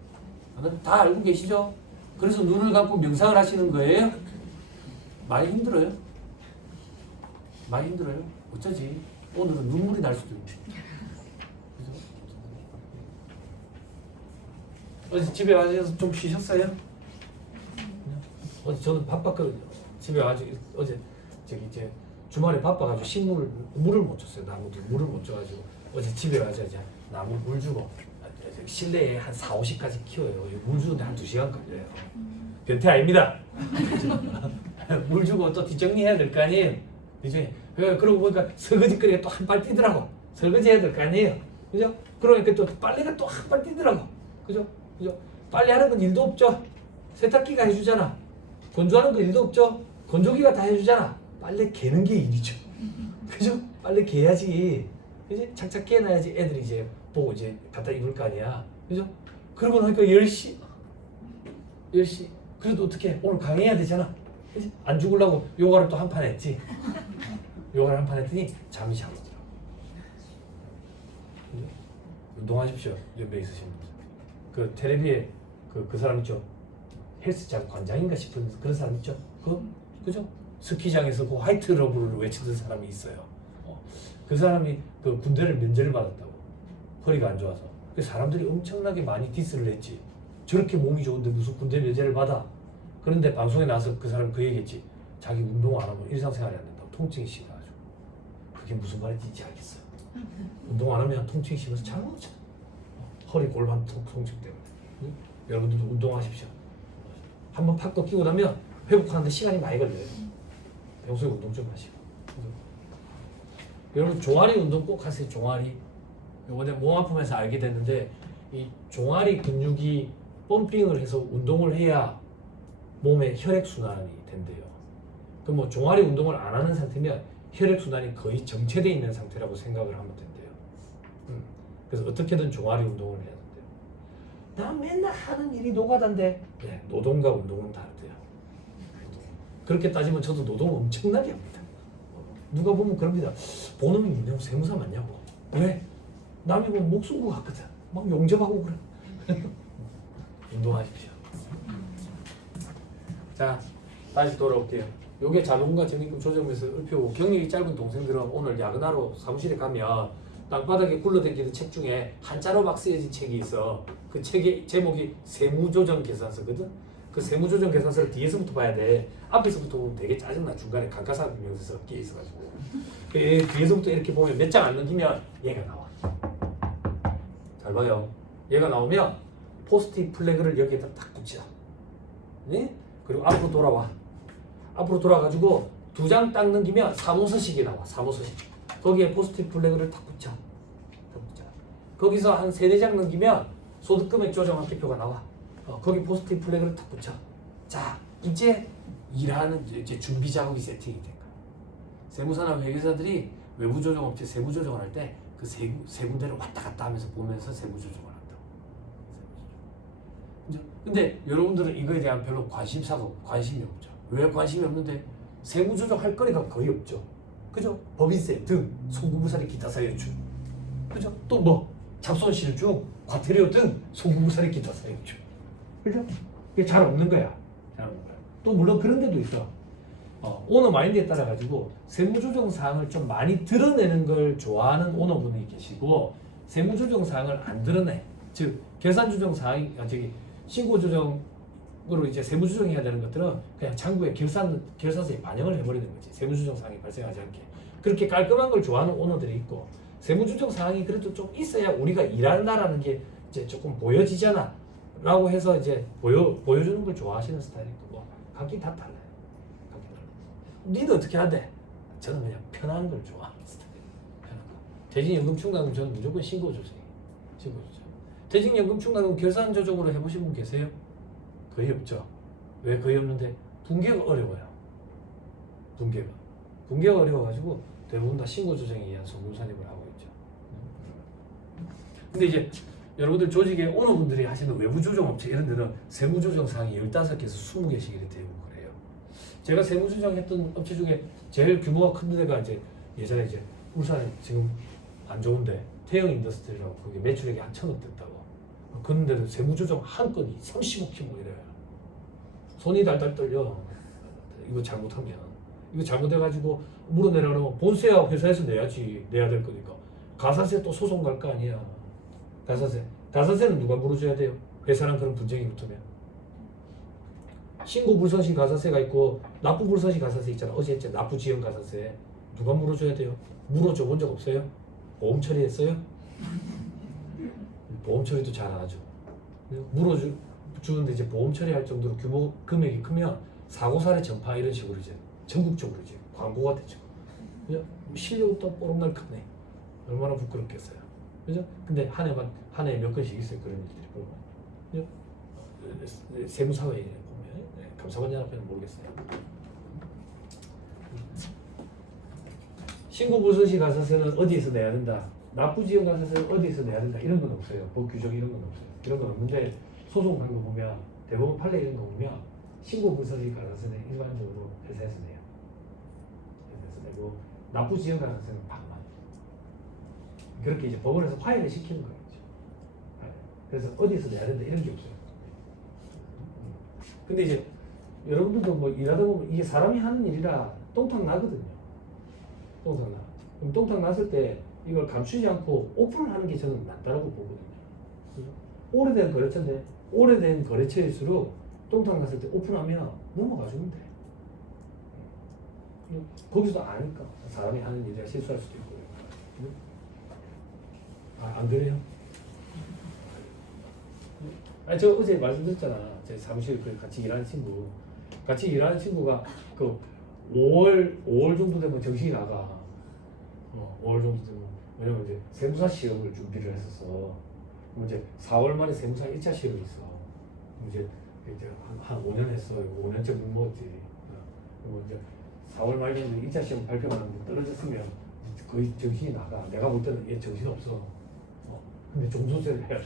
다 알고 계시죠? 그래서 눈을 감고 명상을 하시는 거예요? 많이 힘들어요? 많이 힘들어요? 어쩌지? 오늘은 눈물이 날 수도 있지. 그죠? 어제 집에 와서 좀 쉬셨어요? 어제 저는 바빴거든요. 집에 와서 어제 이제 주말에 바빠가지고 물을 못 줬어요. 나무도 물을 못 줘가지고 어제 집에 와서 이제 나무 물 주고 실내에 한 4, 50까지 키워요. 물 주는데 한 2시간 걸려요. 변태 아닙니다. 물 주고 또 뒷정리해야 될 거 아니에요. 그죠? 그러고 보니까 설거지거리가 또 한 발 뛰더라고. 설거지 해야 될 거 아니에요. 그죠? 그러니까 또 빨래가 또 한 발 뛰더라고. 그죠? 빨래하는 건 일도 없죠. 세탁기가 해주잖아. 건조하는 건 일도 없죠. 건조기가 다 해주잖아. 빨래 개는 게 일이죠. 그죠? 빨래 개야지. 그지? 착착 개놔야지 애들이 이제 보고 이제 갖다 입을 거 아니야. 그죠? 그러고 나니까 10시. 그래도 어떻게 오늘 강의해야 되잖아. 그지? 안 죽으려고 요가를 또 한 판 했지. 요가를 한 판 했더니 잠이 잘 오더라고. 운동하십시오. 옆에 있으신 분들. 그 텔레비에 그 사람 있죠. 헬스장 관장인가 싶은 그런 사람 있죠. 그죠? 스키장에서 그 화이트 러브를 외치던 사람이 있어요. 그 사람이 그 군대를 면제를 받았다고. 허리가 안 좋아서. 그 사람들이 엄청나게 많이 디스를 했지. 저렇게 몸이 좋은데 무슨 군대 면제를 받아? 그런데 방송에 나와서 그 사람 그 얘기했지. 자기 운동 안 하면 일상생활이 안 된다고. 통증이 심해가지고. 그게 무슨 말인지 알겠어. 운동 안 하면 통증이 심해서 잘 못 자. 허리 골반 통증 때문에. 응? 여러분들도 운동하십시오. 한번 팍 꺾이고 나면 회복하는데 시간이 많이 걸려요. 평소에 운동 좀 하시고. 여러분 종아리 운동 꼭 하세요. 종아리. 이번에 몸 아프면서 알게 됐는데 이 종아리 근육이 펌핑을 해서 운동을 해야 몸에 혈액 순환이 된대요. 그럼 뭐 종아리 운동을 안 하는 상태면 혈액 순환이 거의 정체되어 있는 상태라고 생각을 하면 된대요. 그래서 어떻게든 종아리 운동을 해야 된대요. 나 맨날 하는 일이 노가다인데 네, 노동과 운동은 다르대요. 그렇게 따지면 저도 노동 엄청나게 합니다. 누가 보면 그럽니다. 보놈이 민영 세무사 맞냐고. 왜? 남이 보면 목숨 것 같거든. 막 용접하고 그래. 운동하십시오. 자, 다시 돌아올게요. 요게 자본과 적립금 조정에서 읊히고 경력이 짧은 동생들은 오늘 야근하러 사무실에 가면 땅바닥에 굴러다니는 책 중에 한자로 막 쓰여진 책이 있어. 그 책의 제목이 세무조정계산서거든. 그 세무조정계산서를 뒤에서부터 봐야 돼. 앞에서부터 보면 되게 짜증나. 중간에 감가상각 명세서 끼어 있어가지고. 뒤에서부터 이렇게 보면 몇 장 안 넘기면 얘가 나와. 잘 봐요. 얘가 나오면 포스트잇 플래그를 여기에다 딱 붙여. 네? 그리고 앞으로 돌아와. 앞으로 돌아가지고 2장 딱 넘기면 사무서식이 나와. 사무서식. 거기에 포스트잇 플래그를 딱 붙여. 거기서 한 3-4장 넘기면 소득금액 조정 합계표가 나와. 거기 포스트잇 플래그를 딱 붙여. 자, 이제 일하는 이제 준비 작업이 세팅이 된 거야. 세무사나 회계사들이 외부 조정업체 세무 조정을 할 때 그 세 군데를 왔다 갔다 하면서 보면서 세무 조정을 한다고. 근데 여러분들은 이거에 대한 별로 관심이 없죠. 왜 관심이 없는데 세무 조정할 거리가 거의 없죠. 그죠? 법인세 등 송금부사리 기타 사유주. 그죠? 또 뭐 잡손실중 과태료 등 송금부사리 기타 사유주. 그죠? 이게 잘 없는 거야. 잘 없는 거야. 또 물론 그런 데도 있어. 오너 마인드에 따라 가지고 세무조정 사항을 좀 많이 드러내는 걸 좋아하는 오너분이 계시고 세무조정 사항을 안 드러내. 즉 결산조정 사항이 신고조정으로 이제 세무조정해야 되는 것들은 그냥 장부에 결산서에 반영을 해버리는 거지. 세무조정 사항이 발생하지 않게. 그렇게 깔끔한 걸 좋아하는 오너들이 있고 세무조정 사항이 그래도 좀 있어야 우리가 일한다라는 게 이제 조금 보여지잖아. 라고 해서 이제 보여주는 걸 좋아하시는 스타일이 있고 뭐 각기 다 달라요. 니도 어떻게 한대? 저는 그냥 편한 걸 좋아하는 스타일이에요. 편한 거. 퇴직연금 충당금 저는 무조건 신고조정이에요. 신고조정. 퇴직연금 충당금 결산조정으로 해보신 분 계세요? 거의 없죠. 왜 거의 없는데? 분계가 어려워요. 분계가 어려워가지고 대부분 다 신고조정에 의한 송금산입을 하고 있죠. 근데 이제 여러분들 조직에 오너분들이 하시는 외부조정업체 이런 데는 세무조정 사항이 15개에서 20개씩 이렇게 되고 그래요. 제가 세무조정 했던 업체 중에 제일 규모가 큰 데가 이제 예전에 이제 울산에 지금 안 좋은데 태영 인더스트리라고 거기 매출액이 한 1,000억 됐다고. 그런데도 세무조정 한 건이 35개 뭐 이래요. 손이 달달 떨려. 이거 잘못하면. 이거 잘못해가지고 물어내라고 본세야 회사에서 내야 될 거니까. 가사세 또 소송 갈 거 아니야. 가사세는 누가 물어줘야 돼요? 회사랑 그런 분쟁이 붙으면. 신고 불성시 가사세가 있고 납부 불성시 가사세 있잖아. 어제 했죠. 납부 지연 가사세. 누가 물어줘야 돼요? 물어줘 본 적 없어요? 보험 처리했어요? 보험 처리도 잘 안 하죠. 물어주는데 이제 보험 처리할 정도로 금액이 크면 사고 사례 전파 이런 식으로 이제 전국적으로 이제 광고가 되죠. 실력도 뽀록날 크네. 얼마나 부끄럽겠어요. 그죠? 근데 한 해에 몇 건씩 있어요. 그런 일들이. 그죠? 세무사회에 보면 감사관연합회는 모르겠어요. 신고불성시 가사세는 어디에서 내야 된다. 납부지연 가사세는 어디에서 내야 된다. 이런 건 없어요. 법 규정 이런 건 없어요. 이런 건 없는데 소송 간 거 보면 대법원 판례 이런 거 보면 신고불성시 가사세는 일반적으로 회사에서 내요. 회사에서 내고 납부지연 가사세는 반만. 그렇게 이제 법원에서 화해를 시키는 거예요. 그래서 어디서 내야 된다 이런 게 없어요. 근데 이제 여러분들도 뭐 일하다 보면 이게 사람이 하는 일이라 똥탕 나거든요. 똥탕 나. 그럼 똥탕 났을 때 이걸 감추지 않고 오픈을 하는 게 저는 낫다라고 보거든요. 오래된 거래처인데 오래된 거래처일수록 똥탕 났을 때 오픈하면 넘어가 주면 돼. 거기서도 아니까 사람이 하는 일이라 실수할 수도 있고. 안 그래요? 저 어제 말씀드렸잖아. 제 사무실 같이 일하는 친구가 그 5월 정도 되면 정신이 나가. 5월 정도 되면 왜냐면 이제 세무사 시험을 준비를 했었어. 그럼 이제 4월 말에 세무사 1차 시험이 있어. 이제 한 5년 했어. 5년째 못 먹었지. 그리고 이제 4월 말 정도 1차 시험 발표가 나는데 떨어졌으면 거의 정신이 나가. 내가 볼 때는 얘 정신 없어. 근데 종소세를 해야 돼.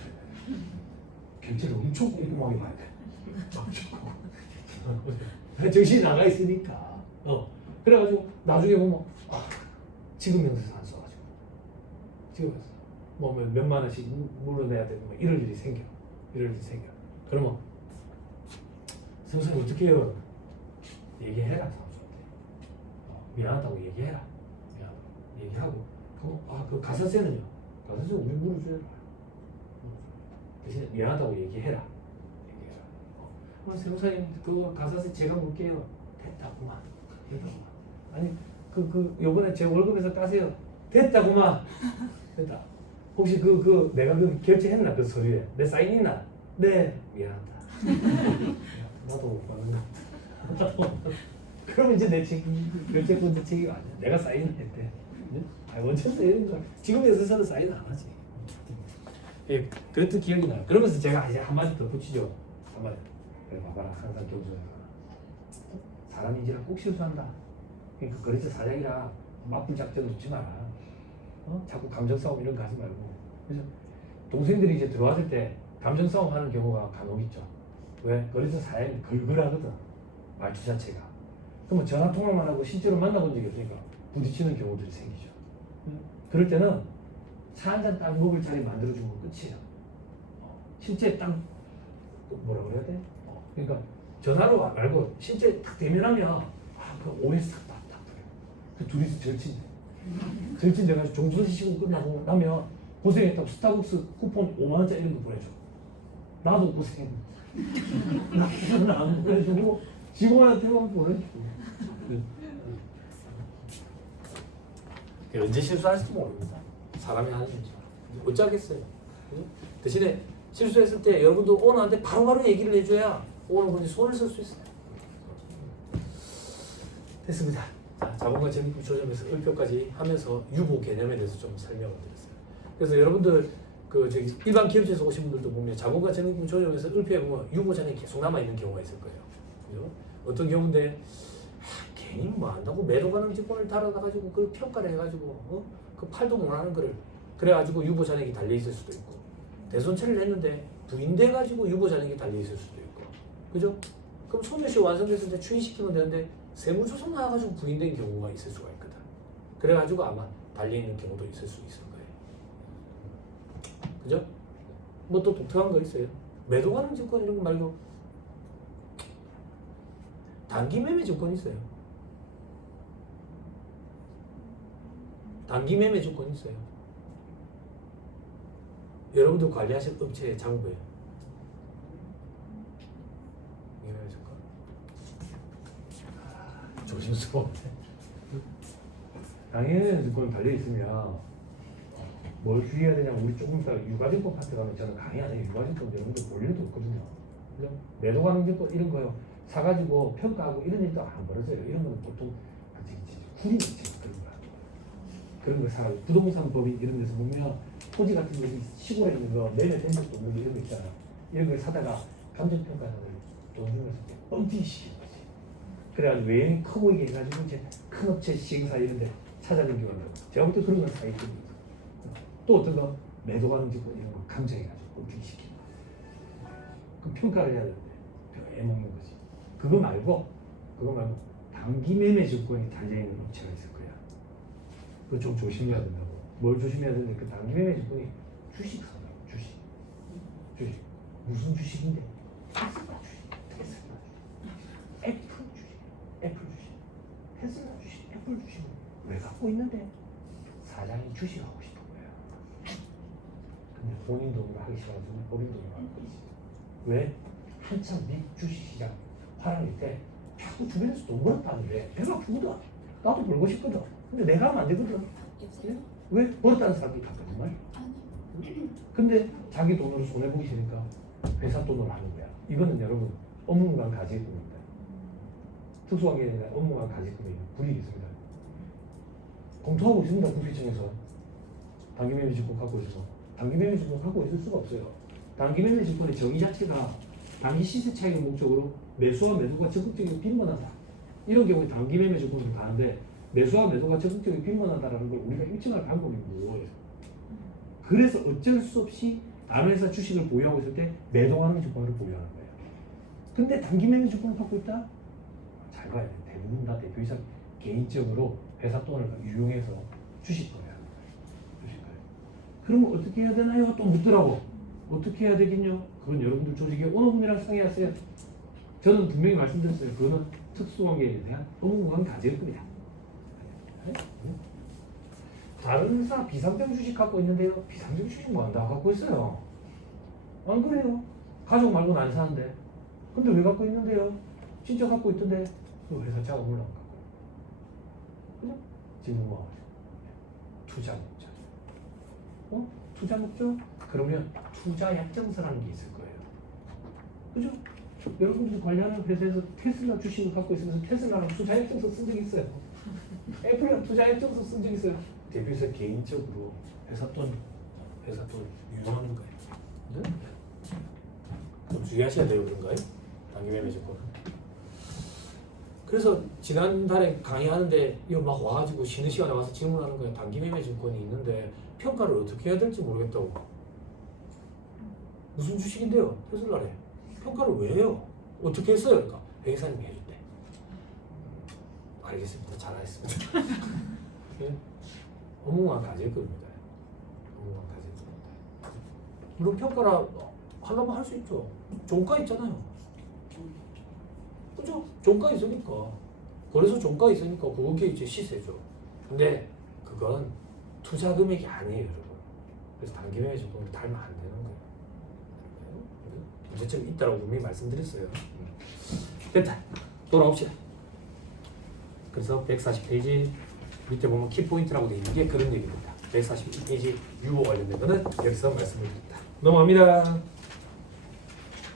결제를 엄청 꼼꼼하게 봐야 돼. 정신이 나가 있으니까. 그래가지고 나중에 보면 지급 명세서 안 써가지고 지급해서 뭐 몇만 원씩 물어내야 되고 뭐 이럴 일이 생겨. 그러면 세무사님 어떻게 해요? 얘기해라 사무소한테. 미안하다고 얘기해라. 얘기하고 그 가산세는요? 가산세 우리 물어줘야 대신 미안하다고 얘기해라. 세무사님 그 가산세 제가 물게요. 됐다구만. 아니 요번에 제 월급에서 따세요. 됐다구만. 됐다. 혹시 내가 결제했나 그 서류에 내 사인 있나? 네. 미안하다. 나도 못 받는다. 그러면 이제 내 결제권자 책임 아니야. 내가 사인했대. 원천서 이런 거 지금에 있어서는 사인 안 하지. 예, 그랬던 기억이 나요. 그러면서 제가 이제 한마디 더 붙이죠. 한마디. 그래 봐봐라, 항상 경소해가 사람인지라 꼭 실수한다. 그러니까 거래처 사장이라 맞불 작전 놓지 마라. 자꾸 감정 싸움 이런 거 하지 말고. 그래서 동생들이 이제 들어왔을 때 감정 싸움 하는 경우가 간혹 있죠. 왜? 거래처 사장이 걸걸하거든. 말투 자체가. 그러면 전화 통화만 하고 실제로 만나본 적이 없으니까 부딪히는 경우들이 생기죠. 그럴 때는 차 한 잔 딱 먹을 자리 만들어주면 끝이에요. 실제 딱 뭐라 그래야 돼? 그러니까 전화로 말고 실제 딱 대면하면 그 OS 딱 그래요. 그 둘이서 절친돼가지고 종소시 시고 끝나고 나면 고생했다고 스타벅스 쿠폰 5만 원짜리 이런 거 보내줘. 나도 고생했는데 나는 안 보내주고 직원한테만 보내주고. 언제 실수할지도 모릅니다. 사람이 하는 일이죠. 어쩌겠어요. 대신에 실수했을 때 여러분도 오너한테 바로바로 얘기를 해줘야 오너분이 손을 쓸 수 있어요. 됐습니다. 자, 자본과 적립금 조정에서 을표까지 하면서 유보 개념에 대해서 좀 설명을 드렸어요. 그래서 여러분들 일반 기업체에서 오신 분들도 보면 자본과 적립금 조정에서 을표에 보면 유보 잔액이 계속 남아 있는 경우가 있을 거예요. 그죠? 어떤 경우인데 괜히 뭐 한다고 매도 가능 지권을 달아다 가지고 그걸 평가를 해가지고 그 팔도 못하는 거를 그래가지고 유보 잔액이 달려 있을 수도 있고 대손체를 했는데 부인돼 가지고 유보 잔액이 달려 있을 수도 있고 그죠? 그럼 소멸시 완성됐을 때 추인시키면 되는데 세무조사 나와가지고 부인된 경우가 있을 수가 있거든. 그래가지고 아마 달려 있는 경우도 있을 수 있을 거예요. 그죠? 뭐 또 독특한 거 있어요? 매도 가능 증권 이런 거 말고 단기 매매 증권 있어요. 단기 매매 증권 있어요. 여러분들 관리하실 업체의 장부에 매매 증권 조심스러운데 단기 매매 증권 달려 있으면 뭘 주의해야 되냐? 우리 조금 이따 유가증권 파트 가면 저는 강의 안에 유가증권 여러분들 볼 일도 없거든요. 그죠? 매도 가능 증권 이런 거요. 사가지고 평가하고 이런 일도 안 벌어져요. 이런 거는 보통 후리는 그런 거 사가지고 부동산 법인 이런 데서 보면 토지 같은 거 시골에 있는 거 매매된 적도 없는 이런 거 있잖아요. 이런 걸 사다가 감정평가사를 돈 주면서 뻥튀기 시키는 거지. 그래가지고 외형이 커 보이게 해가지고 이제 큰 업체 시행사 이런 데 찾아낸 경우는 제가 볼 때 그런 건 사기꾼이죠. 또 어떤 거 매도 가능 증권 이런 거 감정해가지고 뻥튀기 시키는 거야. 그럼 평가를 해야 되는데 애먹는 거지. 그거 말고 단기 매매 증권이 달려있는 업체가 있을 거야. 그거 좀 조심해야 된다고. 뭘 조심해야 되는데 그 단기 매매 증권이 주식 산다고. 주식 무슨 주식인데? 테슬라 주식. 애플 주식. 테슬라 주식, 애플 주식을 왜 갖고 있는데? 사장이 주식하고 싶은 거야. 근데 본인 돈으로 하기 싫어가지고 법인 돈으로 하는 거지. 왜? 한참 미 주식 시장 화랑일 때 자꾸 주변에서 돈 벌었다는데 배가 아프거든. 나도 벌고 싶거든. 근데 내가 하면 안 되거든. 왜? 벌었다는 사람들이 다 거짓말. 근데 자기 돈으로 손해보기 싫으니까 회사 돈으로 하는 거야. 이거는 여러분 업무관 가지금입니다. 특수관계에 대한 업무관 가지금이 불이익이 있습니다. 검토하고 있습니다. 국세청에서. 단기 매매 증권 갖고 있어서. 단기 매매 증권 갖고 있을 수가 없어요. 단기 매매 증권의 정의 자체가 단기 시세 차익을 목적으로 매수와 매도가 적극적이고 빈번하다. 이런 경우에 단기 매매 증권을 가는데 매수와 매도가 적극적이고 빈번하다라는 걸 우리가 입증할 방법이 뭐예요? 그래서 어쩔 수 없이 다른 회사 주식을 보유하고 있을 때 매도하는 증권을 보유하는 거예요. 근데 단기 매매 증권을 갖고 있다? 잘 봐야 돼. 대부분 다 대표이사 개인적으로 회사 돈을 유용해서 주식 거래하는 거예요. 주식 거래. 그러면 어떻게 해야 되나요? 또 묻더라고. 어떻게 해야 되겠냐? 그건 여러분들 조직의 오너분이랑 상의하세요. 저는 분명히 말씀드렸어요. 그거는 특수관계에 대한 업무관 가제급이다. 다른 회사 비상병 주식 갖고 있는데요. 비상병 주식 뭐 다 갖고 있어요. 안 그래요? 가족 말고는 안 사는데. 근데 왜 갖고 있는데요? 진짜 갖고 있던데 그 회사 자금을 안 갖고. 그죠? 지금 뭐 투자 목적. 투자 목적? 그러면 투자 약정서라는 게 있을 거예요. 그죠? 여러분들 관련한 회사에서 테슬라 주식을 갖고 있으면서 테슬라랑 투자 약정서 쓴 적 있어요. 애플이랑 투자 약정서 쓴 적 있어요. 대표이사 개인적으로 회사 돈 유용하는 거예요. 네? 좀 주의하셔야 돼요, 그런가요? 단기 매매 증권은. 그래서 지난달에 강의하는데 이거 막 와가지고 쉬는 시간에 와서 질문하는 거예요. 단기 매매 증권이 있는데 평가를 어떻게 해야 될지 모르겠다고. 무슨 주식인데요? 테슬라래. 평가를 왜 해요? 어떻게 했어요? 그러니까 회계사님이 해줬대. 알겠습니다. 잘하셨습니다. 예? 업무만 가질 겁니다. 업무만 가질 겁니다. 물론 평가라 하려면 할 수 있죠. 종가 있잖아요. 그죠? 종가 있으니까. 그래서 종가 있으니까 그게 이제 시세죠. 근데 그건 투자 금액이 아니에요, 여러분. 그래서 단기 매매 증권을 달면 안 되는 거예요. 문제점이 있다고 분명히 말씀드렸어요. 됐다. 돌아옵시다. 그래서 140페이지 밑에 보면 키포인트라고 되어 있는 게 그런 얘기입니다. 142페이지 유보 관련된 거는 여기서 말씀을 드립니다. 넘어갑니다.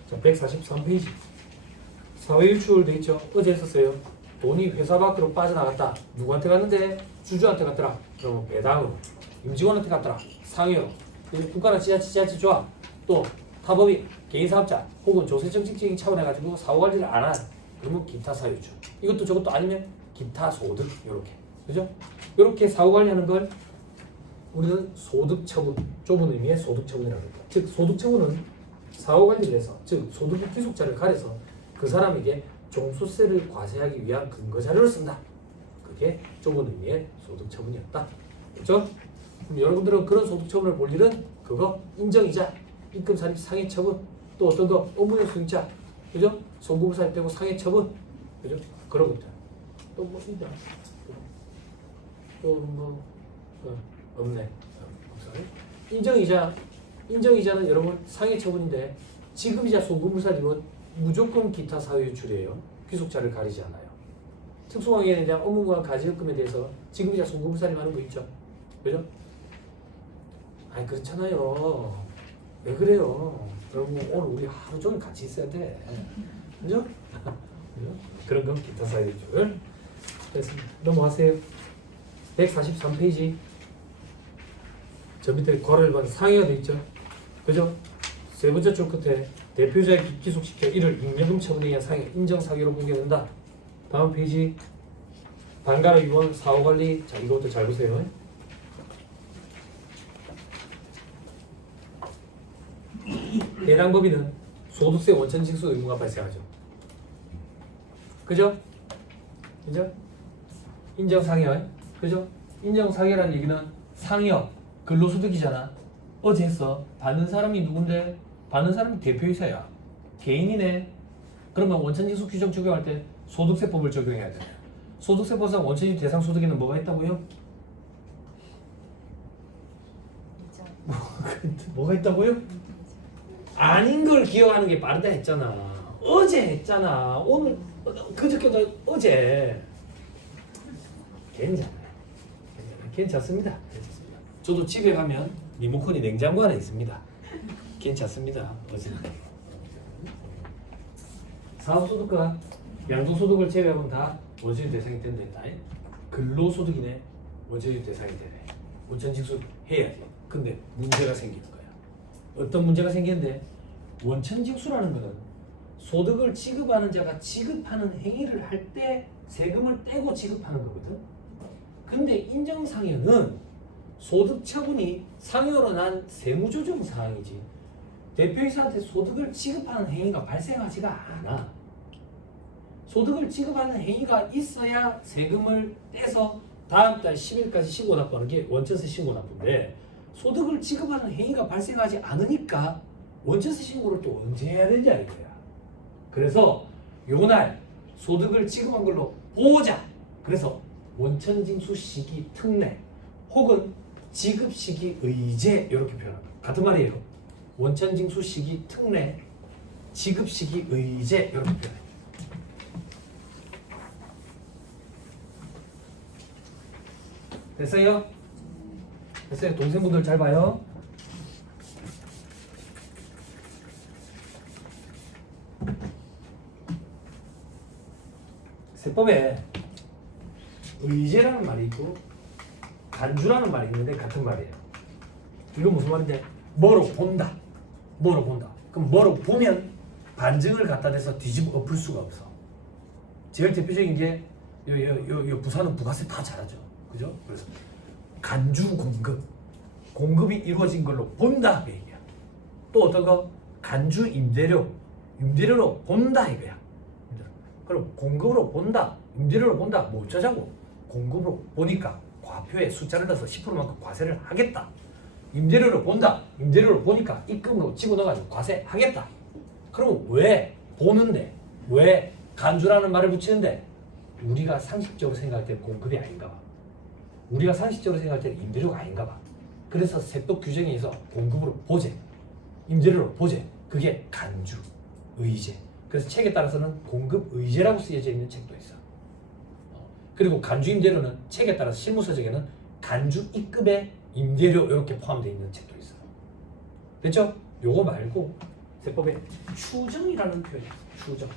자, 143페이지 사회유출 돼 있죠. 어제 했었어요. 돈이 회사 밖으로 빠져나갔다. 누구한테 갔는데? 주주한테 갔더라. 그러면 배당으로. 임직원한테 갔더라. 상여. 국가나 지자체 조합. 또 타법인, 개인사업자 혹은 조세정책적인 차원에 가지고 사후관리를 안 한. 그러면 기타 사유출. 이것도 저것도 아니면 기타 소득. 요렇게. 그죠? 이렇게 사후관리하는 걸 우리는 소득처분, 좁은 의미의 소득처분이라고 합니다. 즉 소득처분은 사후관리를 해서, 즉 소득의 귀속자를 가려서 그 사람에게 종수세를 과세하기 위한 근거자료를 쓴다. 그게 좁은 의미의 소득처분이었다. 그렇죠? 그럼 여러분들은 그런 소득처분을 볼 일은 그거 인정이자, 입금살입 상해처분, 또 어떤 거 업무용 수익자, 그죠? 송금살입 되고 상해처분, 그죠? 그런 것들. 또 뭐 있냐? 또 뭐 없네. 인정이자는 여러분 상해처분인데 지급이자 송금물살입은 무조건 기타 사유유출이에요. 귀속자를 가리지 않아요. 특수관계에 대한 업무와 가지급금에 대해서 지급이자 송금물살입하는 거 있죠. 그죠? 아니 그렇잖아요. 왜 그래요? 여러분 오늘 우리 하루 종일 같이 있어야 돼. 그죠? 그런 건 기타 사유유출. 됐습니다. 넘어가세요. 143페이지. 저 밑에 괄호를 본 상해가 되어 있죠. 그죠? 세 번째 줄 끝에 대표자에 기속시켜 이를 잉여금 처분에 의한 상해 인정사기로 공개된다. 다음 페이지. 반가로 위반 사후관리. 자, 이것도 잘 보세요. 해당 법인은 소득세 원천징수 의무가 발생하죠. 그죠? 그죠? 인정상여. 그죠? 인정상여라는 얘기는 상여, 근로소득이잖아. 어제 했어. 받는 사람이 누군데? 받는 사람이 대표이사야. 개인이네. 그러면 원천징수 규정 적용할 때 소득세법을 적용해야 돼. 소득세법상 원천징수 대상 소득에는 뭐가 있다고요? 뭐가 있다고요? 아닌 걸 기억하는 게 빠르다 했잖아. 어제 했잖아. 오늘 그저께도 어제. 괜찮습니다. 저도 집에 가면 리모컨이 냉장고 안에 있습니다. 괜찮습니다. 어제는. 사업소득과 양도소득을 제외하면 다 원천징수 대상이 된다. 근로소득이네. 원천징수 대상이 되네. 원천징수 해야지. 근데 문제가 생기는 거야. 어떤 문제가 생기는데 원천징수라는 거는 소득을 지급하는 자가 지급하는 행위를 할 때 세금을 떼고 지급하는 거거든. 근데 인정상여는 소득 처분이 상여로 난 세무조정 사항이지 대표이사한테 소득을 지급하는 행위가 발생하지가 않아. 소득을 지급하는 행위가 있어야 세금을 떼서 다음 달 10일까지 신고 납부하는 게 원천세 신고 납부인데 소득을 지급하는 행위가 발생하지 않으니까 원천세 신고를 또 언제 해야 되냐 이거야. 그래서 요날 소득을 지급한 걸로 보자. 그래서 원천징수 시기 특례 혹은 지급 시기 의제 이렇게 표현합니다. 같은 말이에요. 원천징수 시기 특례, 지급 시기 의제 이렇게 표현해요. 됐어요? 됐어요? 동생분들 잘 봐요. 세법에 의제라는 말이 있고 간주라는 말이 있는데 같은 말이에요. 이건 무슨 말인데? 뭐로 본다. 뭐로 본다. 그럼 뭐로 보면 반증을 갖다 대서 뒤집어 엎을 수가 없어. 제일 대표적인 게 요 부산은 부가세 다 잘하죠. 그죠? 그래서 간주 공급이 이루어진 걸로 본다 그 얘기야. 또 어떤 거 간주 임대료로 본다 이거야. 그럼 공급으로 본다, 임대료로 본다. 뭐 어쩌자고? 공급으로 보니까 과표에 숫자를 넣어서 10%만큼 과세를 하겠다. 임대료로 본다, 임대료로 보니까 입금으로 집어넣어가지고 과세하겠다. 그럼 왜 보는데? 왜 간주라는 말을 붙이는데? 우리가 상식적으로 생각할 때 공급이 아닌가 봐. 우리가 상식적으로 생각할 때 임대료가 아닌가 봐. 그래서 세법 규정에 의해서 공급으로 보제, 임대료로 보제, 그게 간주, 의제. 그래서 책에 따라서는 공급 의제라고 쓰여져 있는 책도 있어. 그리고 간주 임대료는 책에 따라서 실무서적에는 간주 입금의 임대료 이렇게 포함되어 있는 책도 있어. 됐죠? 요거 말고 세법에 추정이라는 표현이 있어.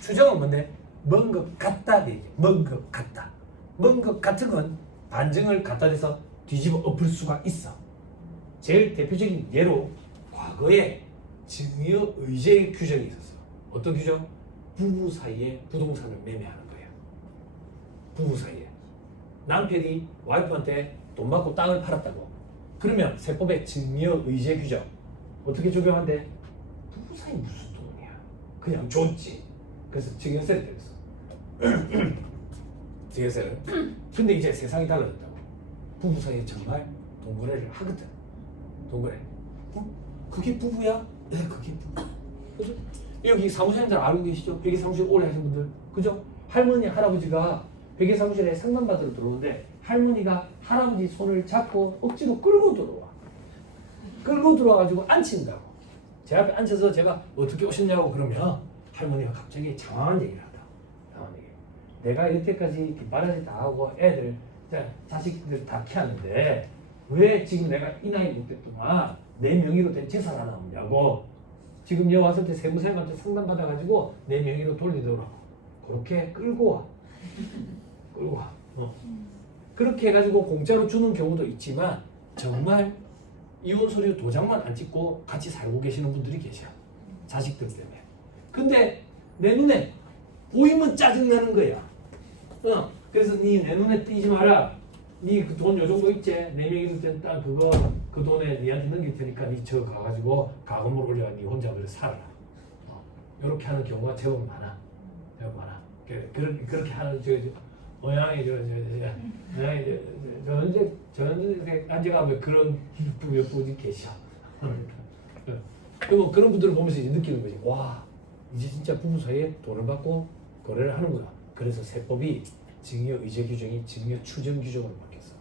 추정은 뭔데? 먼 것 같다 그 얘기. 먼 것 같다. 먼 것 같은 건 반증을 갖다 대서 뒤집어 엎을 수가 있어. 제일 대표적인 예로 과거에 증여 의제 규정이 있었어. 어떤 규정? 부부 사이에 부동산을 매매하는 거야. 부부 사이에 남편이 와이프한테 돈 받고 땅을 팔았다고. 그러면 세법의 증여 의제 규정 어떻게 적용한대? 부부 사이 무슨 돈이야? 그냥 줬지. 그래서 증여세를 때렸어. 증여세를. 근데 이제 세상이 달라졌다고. 부부 사이에 정말 동거래를 하거든. 동거래. 그게 부부야? 네, 그게 부부. 그죠? 여기 사무실들 알고 계시죠? 회계 사무실 오래 하신 분들. 그죠? 할머니, 할아버지가 회계 사무실에 상담받으러 들어오는데 할머니가 할아버지 손을 잡고 억지로 끌고 들어와. 끌고 들어와가지고 앉힌다고. 제 앞에 앉혀서 제가 어떻게 오셨냐고 그러면 할머니가 갑자기 장황한 얘기를 하다. 장황한 얘기. 내가 이때까지 뒷바라지 다 하고 애들, 자식들 다 키웠는데 왜 지금 내가 이 나이 먹을 동안 내 명의로 된 재산 하나 없냐고. 지금 여기 왔을 때 세무사님한테 상담받아가지고 내 명의로 돌리도록 그렇게 끌고 와. 끌고 와. 그렇게 해가지고 공짜로 주는 경우도 있지만 정말 이혼 서류 도장만 안 찍고 같이 살고 계시는 분들이 계셔. 자식들 때문에. 근데 내 눈에 보이면 짜증나는 거야. 그래서 네 내 눈에 띄지 마라. 네 그 돈 요 정도 있지? 내 명의로 된 땅 그거 그 돈에 니한테 넘길 테니까 니 저 가가지고 가금을 올려가 니 혼자 그래 살아라. 이렇게 하는 경우가 제법 많아. 제법 많아. 그렇게 하는 어양이 저는 앉아가면 그런 몇 분이 계셔. 그리고 그런 분들을 보면서 이제 느끼는 거지. 와, 이제 진짜 부부 사이에 돈을 받고 거래를 하는구나. 그래서 세법이 증여 의제 규정이 증여 추정 규정으로 바뀌었어.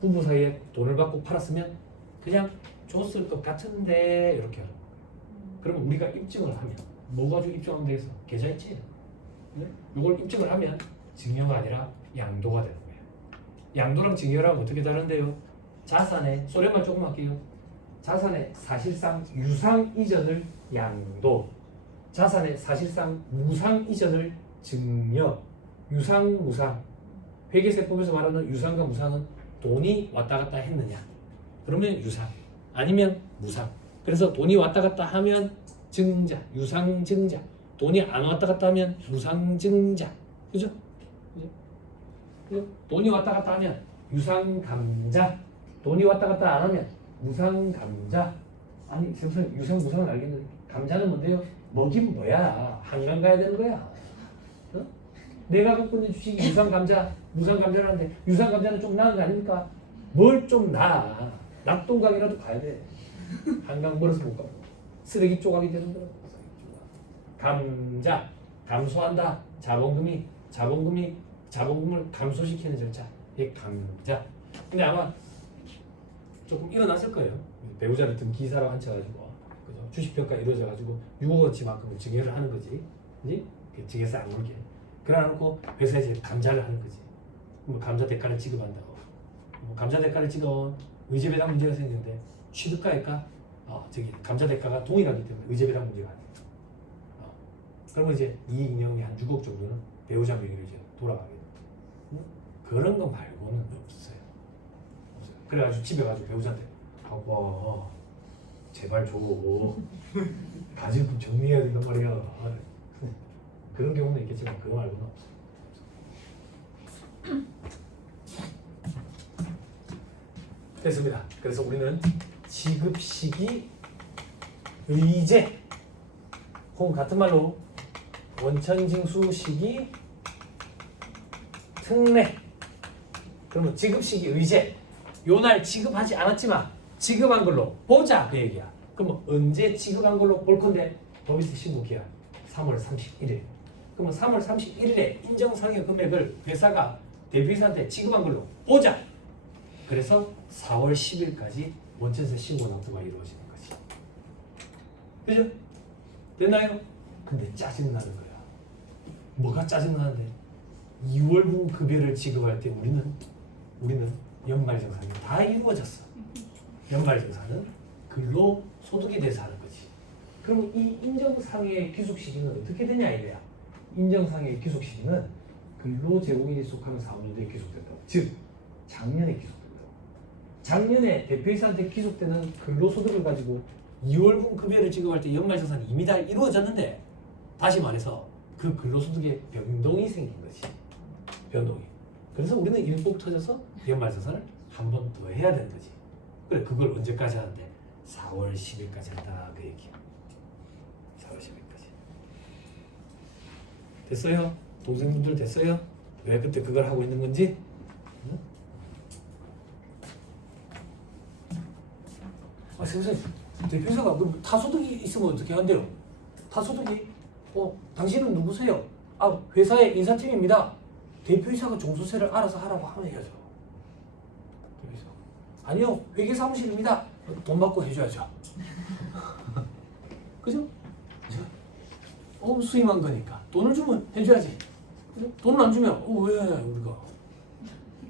부부 사이에 돈을 받고 팔았으면 그냥 줬을 것 같은데 이렇게 하는 거야. 그러면 우리가 입증을 하면 뭐 가지고 입증하면 되겠어? 계좌이체. 이걸 입증을 하면 증여가 아니라 양도가 되는 거예요. 양도랑 증여랑 어떻게 다른데요? 자산의 소리만 조금 할게요. 자산의 사실상 유상 이전을 양도, 자산의 사실상 무상 이전을 증여. 유상, 무상. 회계세법에서 말하는 유상과 무상은 돈이 왔다 갔다 했느냐. 그러면 유상. 아니면 무상. 그래서 돈이 왔다 갔다 하면 증자, 유상증자. 돈이 안 왔다 갔다 하면 무상증자. 그죠? 돈이 왔다 갔다 하면 유상감자. 돈이 왔다 갔다 안 하면 무상감자. 아니, 선생님, 유상, 무상은 알겠는데 감자는 뭔데요? 먹이면 뭐야? 한강 가야 되는 거야. 내가 갖고 있는 주식이 유상감자, 무상감자라는데 유상감자는 좀 나은 거 아닙니까? 뭘 좀 나아. 낙동강이라도 가야 돼. 한강 멀어서 못 가고. 쓰레기 조각이 되는 거라고. 감자, 감소한다. 자본금이 자본금을 감소시키는 절차. 이게 감자. 근데 아마 조금 일어났을 거예요. 배우자를 등기사로 앉혀가지고 그죠? 주식평가 이루어져가지고 6억 원치만큼을 증여를 하는 거지, 그지? 증여세 안 물게. 그래놓고 회사에서 이제 감자를 하는 거지. 뭐 감자 대가를 지급한다고. 뭐 감자 대가를 지급 의제배당 문제가 생기는데 취득가액과 저기 감자 대가가 동일하기 때문에 의제배당 문제가 아니에요. 그러면 이제 이익 인형이 한 6억 정도는 배우자 명의로 이제 돌아가게 돼요. 그런 거 말고는 없어요. 그래가지고 집에 가지고 배우자한테 아빠 제발 줘. 가지금 정리해야 된단 말이야. 그런 경우는 있겠지만 그거 말고는 없어요. 됐습니다. 그래서 우리는 지급 시기 의제 혹은 같은 말로 원천징수 시기 특례. 그러면 지급 시기 의제 요날 지급하지 않았지만 지급한 걸로 보자 그 얘기야. 그러면 언제 지급한 걸로 볼 건데 법인세 신고 기한 3월 31일. 그러면 3월 31일에 인정상여 금액을 회사가 대표이사한테 지급한 걸로 보자. 그래서 4월 10일까지 원천세 신고 납부가 이루어지는 거지. 그죠? 됐나요? 근데 짜증나는 거야. 뭐가 짜증나는데? 2월분 급여를 지급할 때 우리는 연말정산이 다 이루어졌어. 연말정산은 근로소득에 대해서 하는 거지. 그럼 이 인정상의 귀속시기는 어떻게 되냐 이거야. 인정상의 귀속시기는 근로제공인이 속하는 사업연도에 귀속된다고. 즉 작년에 귀속된다고. 작년에 대표이사한테 귀속되는 근로소득을 가지고 2월분 급여를 지급할 때 연말정산이 이미 다 이루어졌는데 다시 말해서 그 근로소득에 변동이 생긴 거지. 변동이. 그래서 우리는 일복 터져서 연말정산을 한 번 더 해야 되는 거지. 그래 그걸 언제까지 하는데 4월 10일까지 한다 그 얘기야. 4월 10일까지. 됐어요? 동생분들 됐어요? 왜 그때 그걸 하고 있는 건지? 응? 선생님 대표이사가 그럼 타소득이 있으면 어떻게 한대요? 타소득이 당신은 누구세요? 회사의 인사팀입니다. 대표이사가 종소세를 알아서 하라고 하면 해야죠. 대표이사. 아니요, 회계사무실입니다. 돈 받고 해줘야죠. 그죠? 수임한 거니까 돈을 주면 해줘야지. 그죠? 돈을 안 주면 왜 우리가?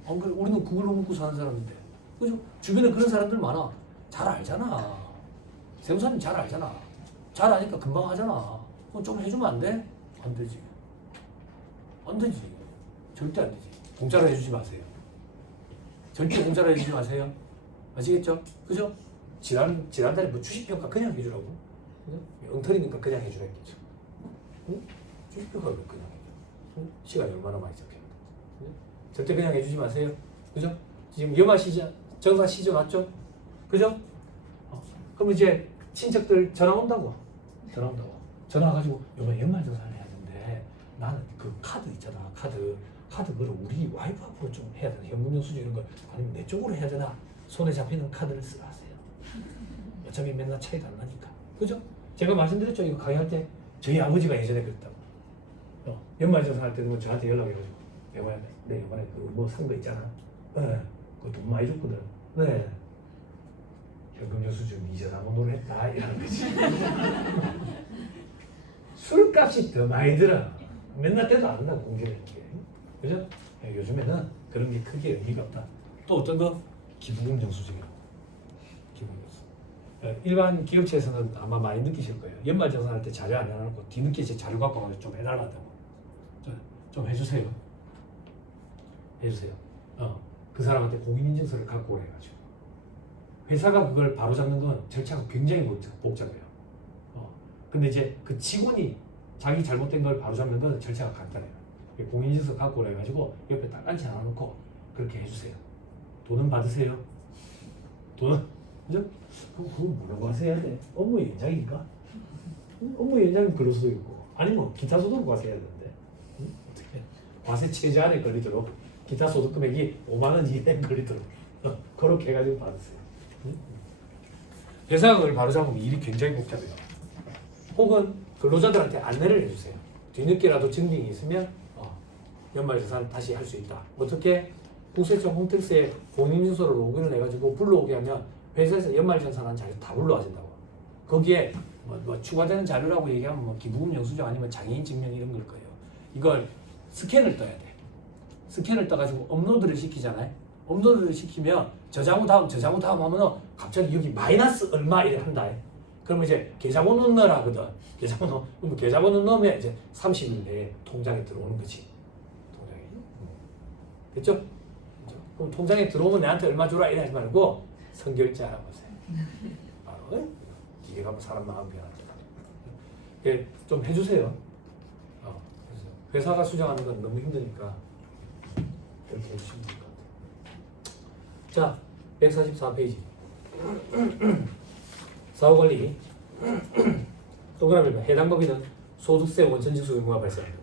안 그래? 우리는 그걸로 먹고 사는 사람인데. 그죠? 주변에 그런 사람들 많아. 잘 알잖아. 세무사님 잘 알잖아. 잘 아니까 금방 하잖아. 그럼 좀 해주면 안 돼? 안 되지. 안 되지. 절대 안 되지. 공짜로 해주지 마세요. 절대 공짜로 해주지 마세요. 아시겠죠? 그죠? 지난달에 뭐 주식평가 그냥 해주라고. 그죠? 엉터리니까 그냥 해주라 했겠죠. 응? 주식평가를 그냥 해줘. 응? 시간이 얼마나 많이 잡히는데. 절대 그냥 해주지 마세요. 그죠? 지금 연말 시즌, 정산 시즌 왔죠? 그죠? 그럼 이제 친척들 전화 온다고. 전화 와가지고 이번 연말정산을 해야 되는데 나는 그 카드 있잖아. 카드 그걸 우리 와이프 앞으로 좀 해야 되나? 현금 영수증 이런 거 아니면 내 쪽으로 해야 되나? 손에 잡히는 카드를 쓰라 하세요. 어차피 맨날 차이도 안 나니까. 그죠? 제가 말씀드렸죠. 이거 강의할 때 저희 아버지가 예전에 그랬다고. 연말정산 할 때는 저한테 연락해가지고 내 이번에 뭐 산 거 있잖아. 네. 그거 돈 많이 줬거든. 네. 현금 영수증 이전화번호로 했다 이러는 거지. 술값이 더 많이 들어. 맨날 때도 안 한다고 공개되는 게. 그죠? 요즘에는 그런 게 크게 의미가 없다. 또 어떤 거? 기부금 영수증이라고. 기부금 영수증. 일반 기업체에서는 아마 많이 느끼실 거예요. 연말정산할 때 자료 안 해놓고 뒤늦게 제 자료 갖고 와서 좀 해달라고. 좀 해주세요. 그 사람한테 공인인증서를 갖고 오래가지고. 회사가 그걸 바로잡는 건 절차가 굉장히 복잡해요. 근데 이제 그 직원이 자기 잘못된 걸 바로잡는 건 절차가 간단해요. 공인인증서 갖고 오라 해가지고 옆에 딱 앉혀 놔놓고 그렇게 해주세요. 돈은 받으세요. 돈은? 그죠? 그거 뭐라고 하세요? 업무 연장인가? 업무 연장은 그럴 수도 있고 아니면 기타 소득 과세 해야 되는데 어떻게 과세 체제 안에 걸리도록 기타 소득 금액이 5만 원 이내에 걸리도록 그렇게 해가지고 받으세요. 회사가 그걸 바로잡으면 일이 굉장히 복잡해요. 혹은 근로자들한테 안내를 해주세요. 뒤늦게라도 증빙이 있으면 연말정산 다시 할 수 있다. 어떻게? 국세청 홈택스에 본인인증서로 로그인을 해가지고 불러오게 하면 회사에서 연말정산한 자료 다 불러와진다고. 거기에 뭐 추가되는 자료라고 얘기하면 뭐 기부금 영수증 아니면 장애인 증명 이런 걸 거예요. 이걸 스캔을 떠야 돼. 스캔을 떠가지고 업로드를 시키잖아요. 업로드를 시키면 저장후 다음 하면은 갑자기 여기 마이너스 얼마 이래 한다. 그러면 이제 계좌번호 넣으라 하거든. 계좌번호 넣으면 이제 30일 내에 통장에 들어오는 거지. 통장에. 됐죠? 그럼 통장에 들어오면 내한테 얼마 주라 이래 하지 말고 선결제 알아보세요. 바로 뒤에 가면 사람 마음 변하죠. 예, 좀 해주세요. 회사가 수정하는 건 너무 힘드니까 이렇게 해주시면 될 것 같아요. 자, 144페이지. 사후관리. 동그라미 1번. 해당 법인은 소득세 원천징수 의무가 발생한다.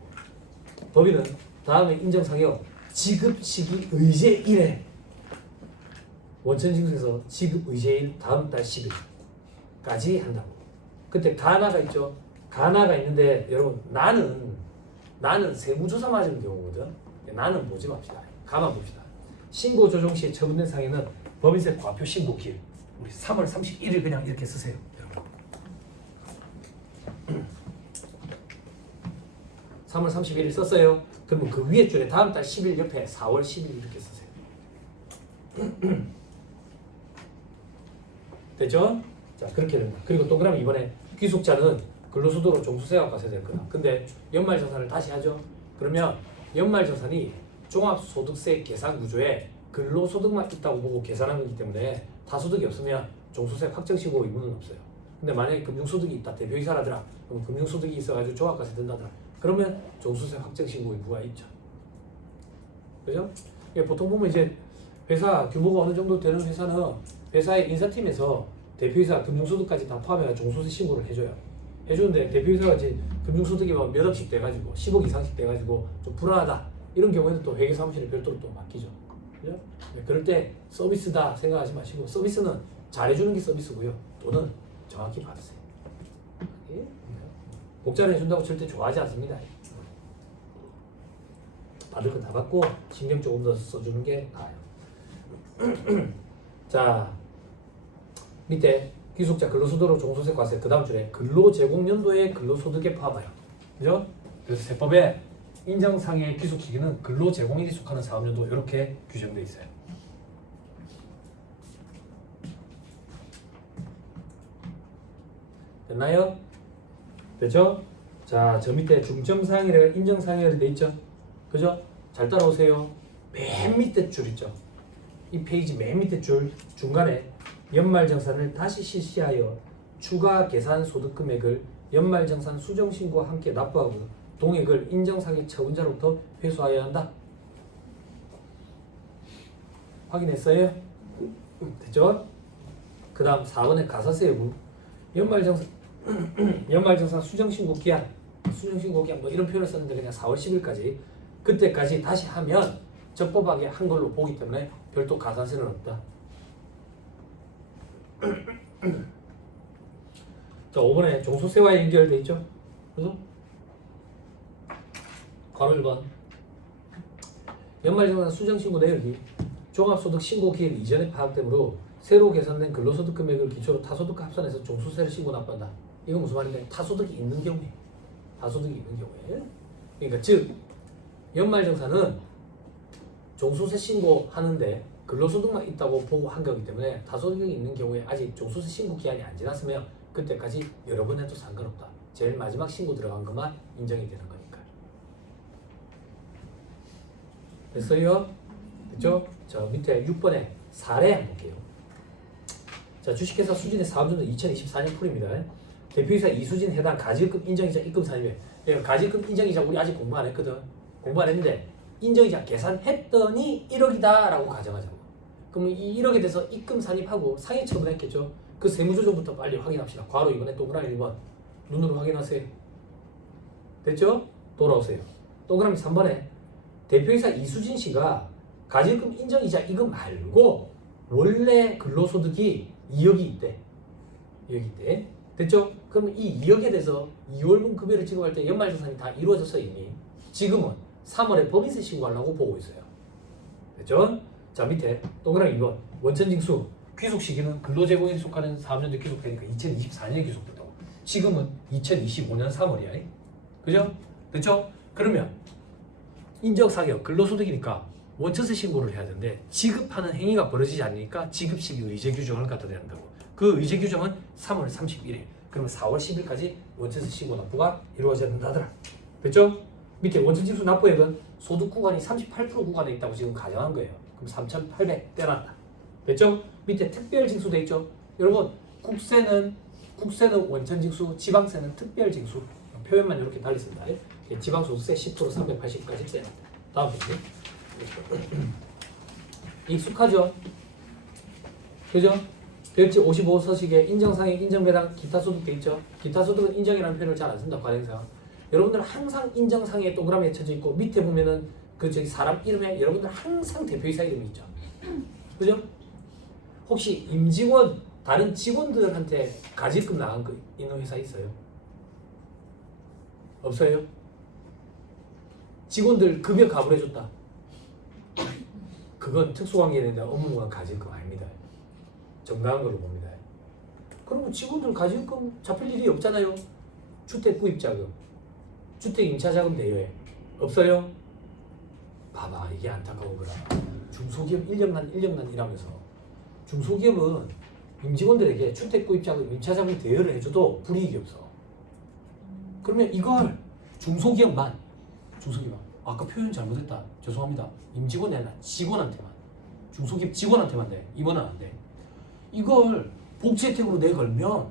법인은 다음에 인정상여 지급 시기 의제일에 원천징수에서 지급 의제일 다음 달 10일까지 한다고. 그때 가나가 있죠. 가나가 있는데 여러분 나는 세무조사 맞은 경우거든. 나는 보지 맙시다. 가만 봅시다. 신고 조정 시에 처분된 상해는 법인세 과표 신고 기일 우리 3월 31일 그냥 이렇게 쓰세요. 여러분. 3월 31일 썼어요. 그러면 그 위에 줄에 다음 달 10일 옆에 4월 10일 이렇게 쓰세요. 됐죠? 자, 그렇게 된다. 그리고 동그라미 이번에 귀속자는 근로소득으로 종수세가 가서야 될 거다. 근데 연말정산을 다시 하죠. 그러면 연말정산이 종합소득세 계산 구조에 근로소득만 있다고 보고 계산한 거기 때문에 다소득이 없으면 종수세 확정신고 의무는 없어요. 근데 만약에 금융소득이 있다. 대표이사라더라. 그럼 금융소득이 있어가지고 종합과세 된다더라. 그러면 종수세 확정신고 의무가 있죠. 그죠? 보통 보면 이제 회사 규모가 어느 정도 되는 회사는 회사의 인사팀에서 대표이사 금융소득까지 다 포함해서 종수세 신고를 해줘요. 해주는데 대표이사가 이제 금융소득이 몇 억씩 돼가지고 10억 이상씩 돼가지고 좀 불안하다 이런 경우에는 또 회계사무실에 별도로 또 맡기죠. 그죠? 네, 그럴 때 서비스다 생각하지 마시고 서비스는 잘해주는 게 서비스고요. 돈은 정확히 받으세요. 예? 복자를 해준다고 절대 좋아하지 않습니다. 받을 거 다 받고 신경 조금 더 써주는 게 나아요. 자, 밑에 귀속자 근로소득으로 종소득 과세 그 다음 줄에 근로제공연도의 근로소득에 포함하여. 그죠? 그래서 세법에 인정상의 귀속 시기는 근로제공일이 속하는 사업연도 이렇게 규정되어 있어요. 됐나요? 됐죠? 자, 저 밑에 중점상이라 인정상이라 돼 있죠? 그죠? 잘 따라오세요. 맨 밑에 줄 있죠? 이 페이지 맨 밑에 줄 중간에 연말정산을 다시 실시하여 추가 계산 소득 금액을 연말정산 수정신고와 함께 납부하고 동액을 인정상의 처분자로부터 회수하여야 한다. 확인했어요? 됐죠? 그 다음 4번의 가사세 여부. 연말정산 수정신고 기한 뭐 이런 표현을 썼는데 그냥 4월 10일까지 그때까지 다시 하면 적법하게 한 걸로 보기 때문에 별도 가산세는 없다. 자, 5번에 종소세와 연결돼 있죠? 그죠? 괄호 1번 연말정산 수정신고 내역이 종합소득 신고 기일 이전에 파악되므로 새로 계산된 근로소득 금액을 기초로 타소득과 합산해서 종소세를 신고 납부한다. 이건 무슨 말인데 타소득이 있는 경우에 그러니까 즉 연말정산은 종소세 신고하는데 근로소득만 있다고 보고 한 거기 때문에 타소득이 있는 경우에 아직 종소세 신고 기한이 안 지났으면 그때까지 여러 번 해도 상관없다. 제일 마지막 신고 들어간 것만 인정이 되는 거니까. 됐어요? 됐죠? 자, 밑에 6번에 사례 한번 볼게요. 자, 주식회사 수진의 사업연도 2024년 풀입니다. 대표이사 이수진 해당 가지급 인정이자 입금 산입에 가지급 인정이자 우리 아직 공부 안 했거든. 공부 안 했는데 인정이자 계산했더니 1억이다 라고 가정하자고. 그러면 이 1억에 대해서 입금 산입하고 상해 처분했겠죠. 그 세무조정부터 빨리 확인합시다. 괄호 이번에 동그라미 1번 눈으로 확인하세요. 됐죠? 돌아오세요. 동그라미 3번에 대표이사 이수진 씨가 가지급 인정이자 이거 말고 원래 근로소득이 2억이 있대. 2억이 있대. 됐죠? 그러면 이 2억에 대해서 2월분 급여를 지급할 때 연말정산이 다 이루어졌어 이미. 지금은 3월에 법인세 신고하려고 보고 있어요. 됐죠? 자 밑에 동그라미 2번 원천징수 귀속 시기는 근로제공에 속하는 사업연도 귀속되니까 2024년에 귀속된다고. 지금은 2025년 3월이야. 그죠? 됐죠? 그러면 인적사격 근로소득이니까 원천세 신고를 해야 되는데 지급하는 행위가 벌어지지 않으니까 지급시기 의제 규정을 갖다 대야 한다고. 그 의제 규정은 3월 31일. 그러면 4월 10일까지 원천세 신고 납부가 이루어져야 된다더라. 됐죠? 밑에 원천징수 납부액은 소득 구간이 38% 구간에 있다고 지금 가정한 거예요. 그럼 3,800 떼놨다. 됐죠? 밑에 특별징수 돼 있죠? 여러분 국세는 원천징수, 지방세는 특별징수. 표현만 이렇게 달리 씁니다. 지방소득세 10% 380까지 떼. 다음 문제. 익숙하죠? 그죠? 별지 55 서식에 인정상액, 인정배당, 기타소득 돼 있죠? 기타소득은 인정이라는 표현을 잘 안 쓴다. 관행상. 여러분들은 항상 인정상에 동그라미 쳐져 있고 밑에 보면은 그 저기 사람 이름에 여러분들 항상 대표이사 이름이 있죠. 그죠? 혹시 임직원 다른 직원들한테 가지금 나간 거 있는 회사 있어요? 없어요? 직원들 급여 가불해줬다. 그건 특수관계인데 업무만 가지금 아닙니다. 정당한 걸로 봅니다. 그러면 직원들 가지금 잡힐 일이 없잖아요. 주택구입자금, 주택임차자금 대여에 없어요? 봐봐, 이게 안타까운 거라. 중소기업 인력난 이라면서 중소기업은 임직원들에게 주택구입자금, 임차자금 대여를 해줘도 불이익이 없어. 그러면 이걸 중소기업만 아까 표현 잘못했다. 죄송합니다. 임직원이 아니라 직원한테만, 중소기업 직원한테만 돼. 임원은 안 돼. 이걸 복지 혜택으로 내걸면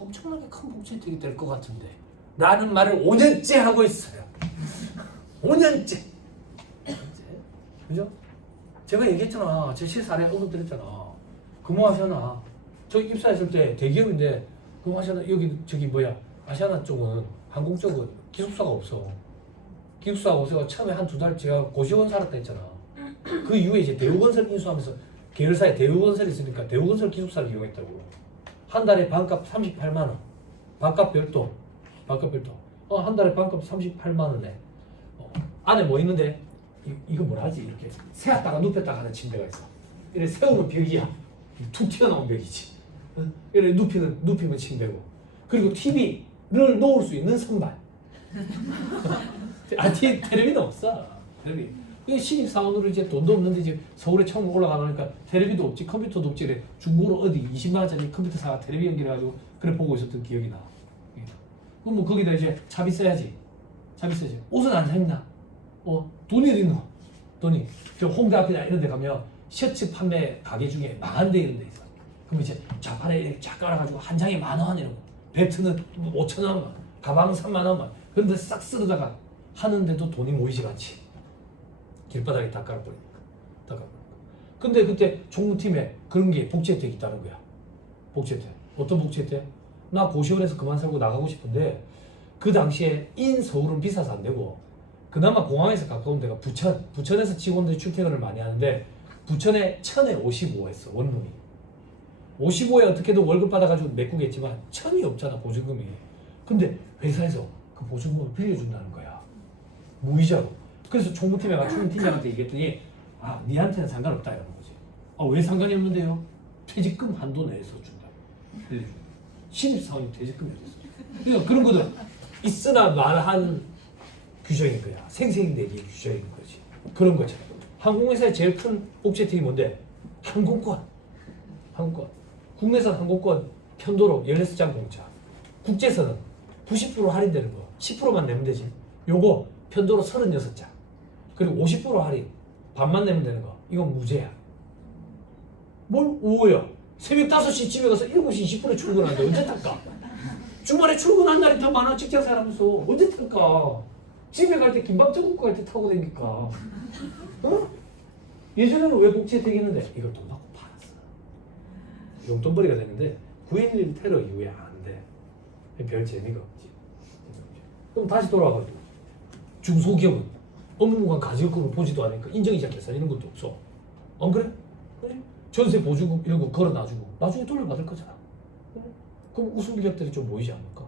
엄청나게 큰 복지 혜택이 될 것 같은데 라는 말을 5년째 하고 있어요. 5년째. 그죠? 제가 얘기했잖아. 제 실사례 언급드렸잖아. 근무하시나. 저 입사했을 때 대기업인데 근무하시나. 여기 저기 뭐야 아시아나 쪽은 항공 쪽은 기숙사가 없어. 기숙사가 없어서 처음에 한 두 달 제가 고시원 살았다 했잖아. 그 이후에 이제 대우건설 인수하면서 계열사에 대우건설이 있으니까 대우건설 기숙사를 이용했다고. 한 달에 반값 38만 원. 반값 별도. 한 달에 반값 38만 원에. 안에 뭐 있는데 이거 뭐라 하지? 이렇게 세웠다가 눕혔다가 하는 침대가 있어. 이래 세우면 벽이야. 툭 튀어나온 벽이지. 이래 눕히면 침대고. 그리고 TV를 놓을 수 있는 선반. 텔레비는 없어. 텔레비. 이게 신입사원으로 이제 돈도 없는데 이제 서울에 처음 올라가니까 텔레비도 없지, 컴퓨터도 없지. 그래 중고로 어디 20만 원짜리 컴퓨터 사가 텔레비 연결해가지고 그래 보고 있었던 기억이 나. 그럼 뭐 거기다 이제 차비 써야지. 옷은 안 사 입나? 돈이 어디 있노? 돈이 저 홍대 앞이나 이런 데 가면 셔츠 판매 가게 중에 망한 데 이런 데 있어. 그럼 이제 좌판에 이렇게 쫙 깔아가지고 한 장에 10,000원 이러고 배트는 5,000원만, 가방은 30,000원만. 그런데 싹 쓰다가 하는데도 돈이 모이지가 않지. 길바닥에 다 깔아버리니까. 근데 그때 총무팀에 그런 게 복지 혜택이 있다는 거야. 복지 혜택. 어떤 복지 혜택? 나 고시원에서 그만 살고 나가고 싶은데 그 당시에 인서울은 비싸서 안 되고 그나마 공항에서 가까운 데가 부천에서 직원들이 출퇴근을 많이 하는데 부천에 천에 55 했어. 원룸이 55에 어떻게든 월급 받아가지고 메꾸겠지만 천이 없잖아 보증금이. 근데 회사에서 그 보증금을 빌려준다는 거야. 무이자로. 그래서 총무팀에 가 총무팀장한테 얘기했더니 니한테는 상관없다 이러는 거지. 왜 상관이 없는데요? 퇴직금 한도 내에서 준다. 신입사원이 퇴직금이 어딨어. 그러니까 그런 것들 있으나 말한 규정인 거야. 생생내기의 규정인 거지. 그런 거죠. 항공회사의 제일 큰 복지 혜택이 뭔데? 항공권. 국내선 항공권 편도로 16장 공짜. 국제선은 90% 할인되는 거. 10%만 내면 되지. 요거 편도로 36장. 그리고 50% 할인. 반만 내면 되는 거. 이건 무제야. 뭘 오야? 새벽 5시 집에 가서 7시 20분에 출근하는데 언제 탈까? 주말에 출근한 날이 더 많아. 직장 살면서 언제 탈까? 집에 갈 때 김밥전 먹고 갈 때 타고 다니까. 예전에는 왜 복지 혜택이 있는데 이걸 돈 받고 팔았어. 용돈벌이가 되는데 9.11 테러 이후에 안 돼. 별 재미가 없지. 그럼 다시 돌아가가지고 중소기업은 업무구간 가지급금을 보지도 않으니까 인정이자 계산 이런 것도 없어. 안 그래? 전세 보증금 이런 거 걸어놔주고 나중에 돌려받을 거잖아. 그럼 우수기업들이 좀 모이지 않을까?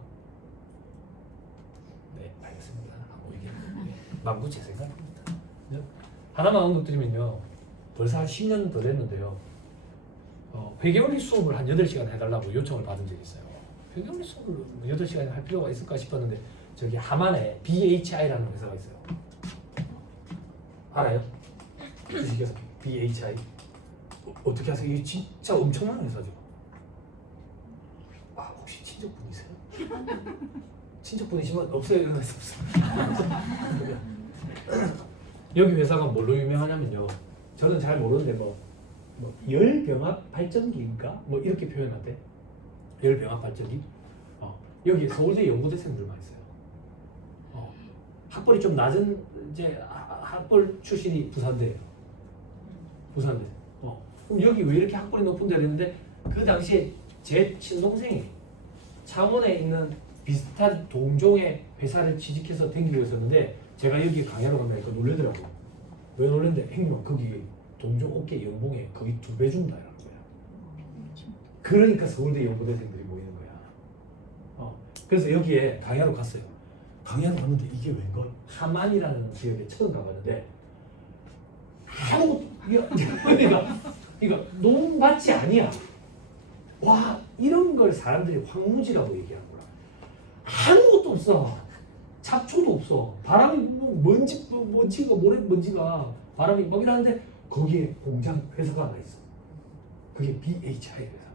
네, 알겠습니다. 안 모이겠네. 만구 재생각입니다. 하나만 언급드리면요. 벌써 한 10년 더 됐는데요. 회계원리 수업을 한 8시간 해달라고 요청을 받은 적이 있어요. 회계원리 수업을 8시간 할 필요가 있을까 싶었는데 저기 하만에 BHI라는 회사가 있어요. 알아요? 주식회사 BHI. 어떻게 하세요? 이게 진짜 엄청난 회사죠. 아, 혹시 친척분이세요? 친척분이시면 없어요. 이런 회사 없어요. 여기 회사가 뭘로 유명하냐면요. 저는 잘 모르는데 뭐 열병합 발전기인가? 뭐 이렇게 표현한대. 열병합 발전기. 여기 서울대 연구대생들만 있어요. 학벌이 좀 낮은 이제 학벌 출신이 부산대예요. 부산대. 그럼 여기 왜 이렇게 학벌이 높은데 그랬는데 그 당시에 제 친동생이 창원에 있는 비슷한 동종의 회사를 취직해서 댕기고 있었는데 제가 여기 강의하러 가니까 놀래더라고요. 왜 놀랬는데 형님 거기 동종 업계 연봉에 거의 2배 준다 이러는 거야. 그러니까 서울대 연구대생들이 모이는 거야. 그래서 여기에 강의하러 갔어요. 강의하러 갔는데 이게 웬걸? 하만이라는 지역에 처음 가봤는데 아무것도 이거 농밭이 아니야. 와 이런 걸 사람들이 황무지라고 얘기하는구나. 아무것도 없어. 잡초도 없어. 바람이 먼지가 모래먼지가 바람이 막 이러는데 거기에 공장 회사가 하나 있어. 그게 BHI 회사.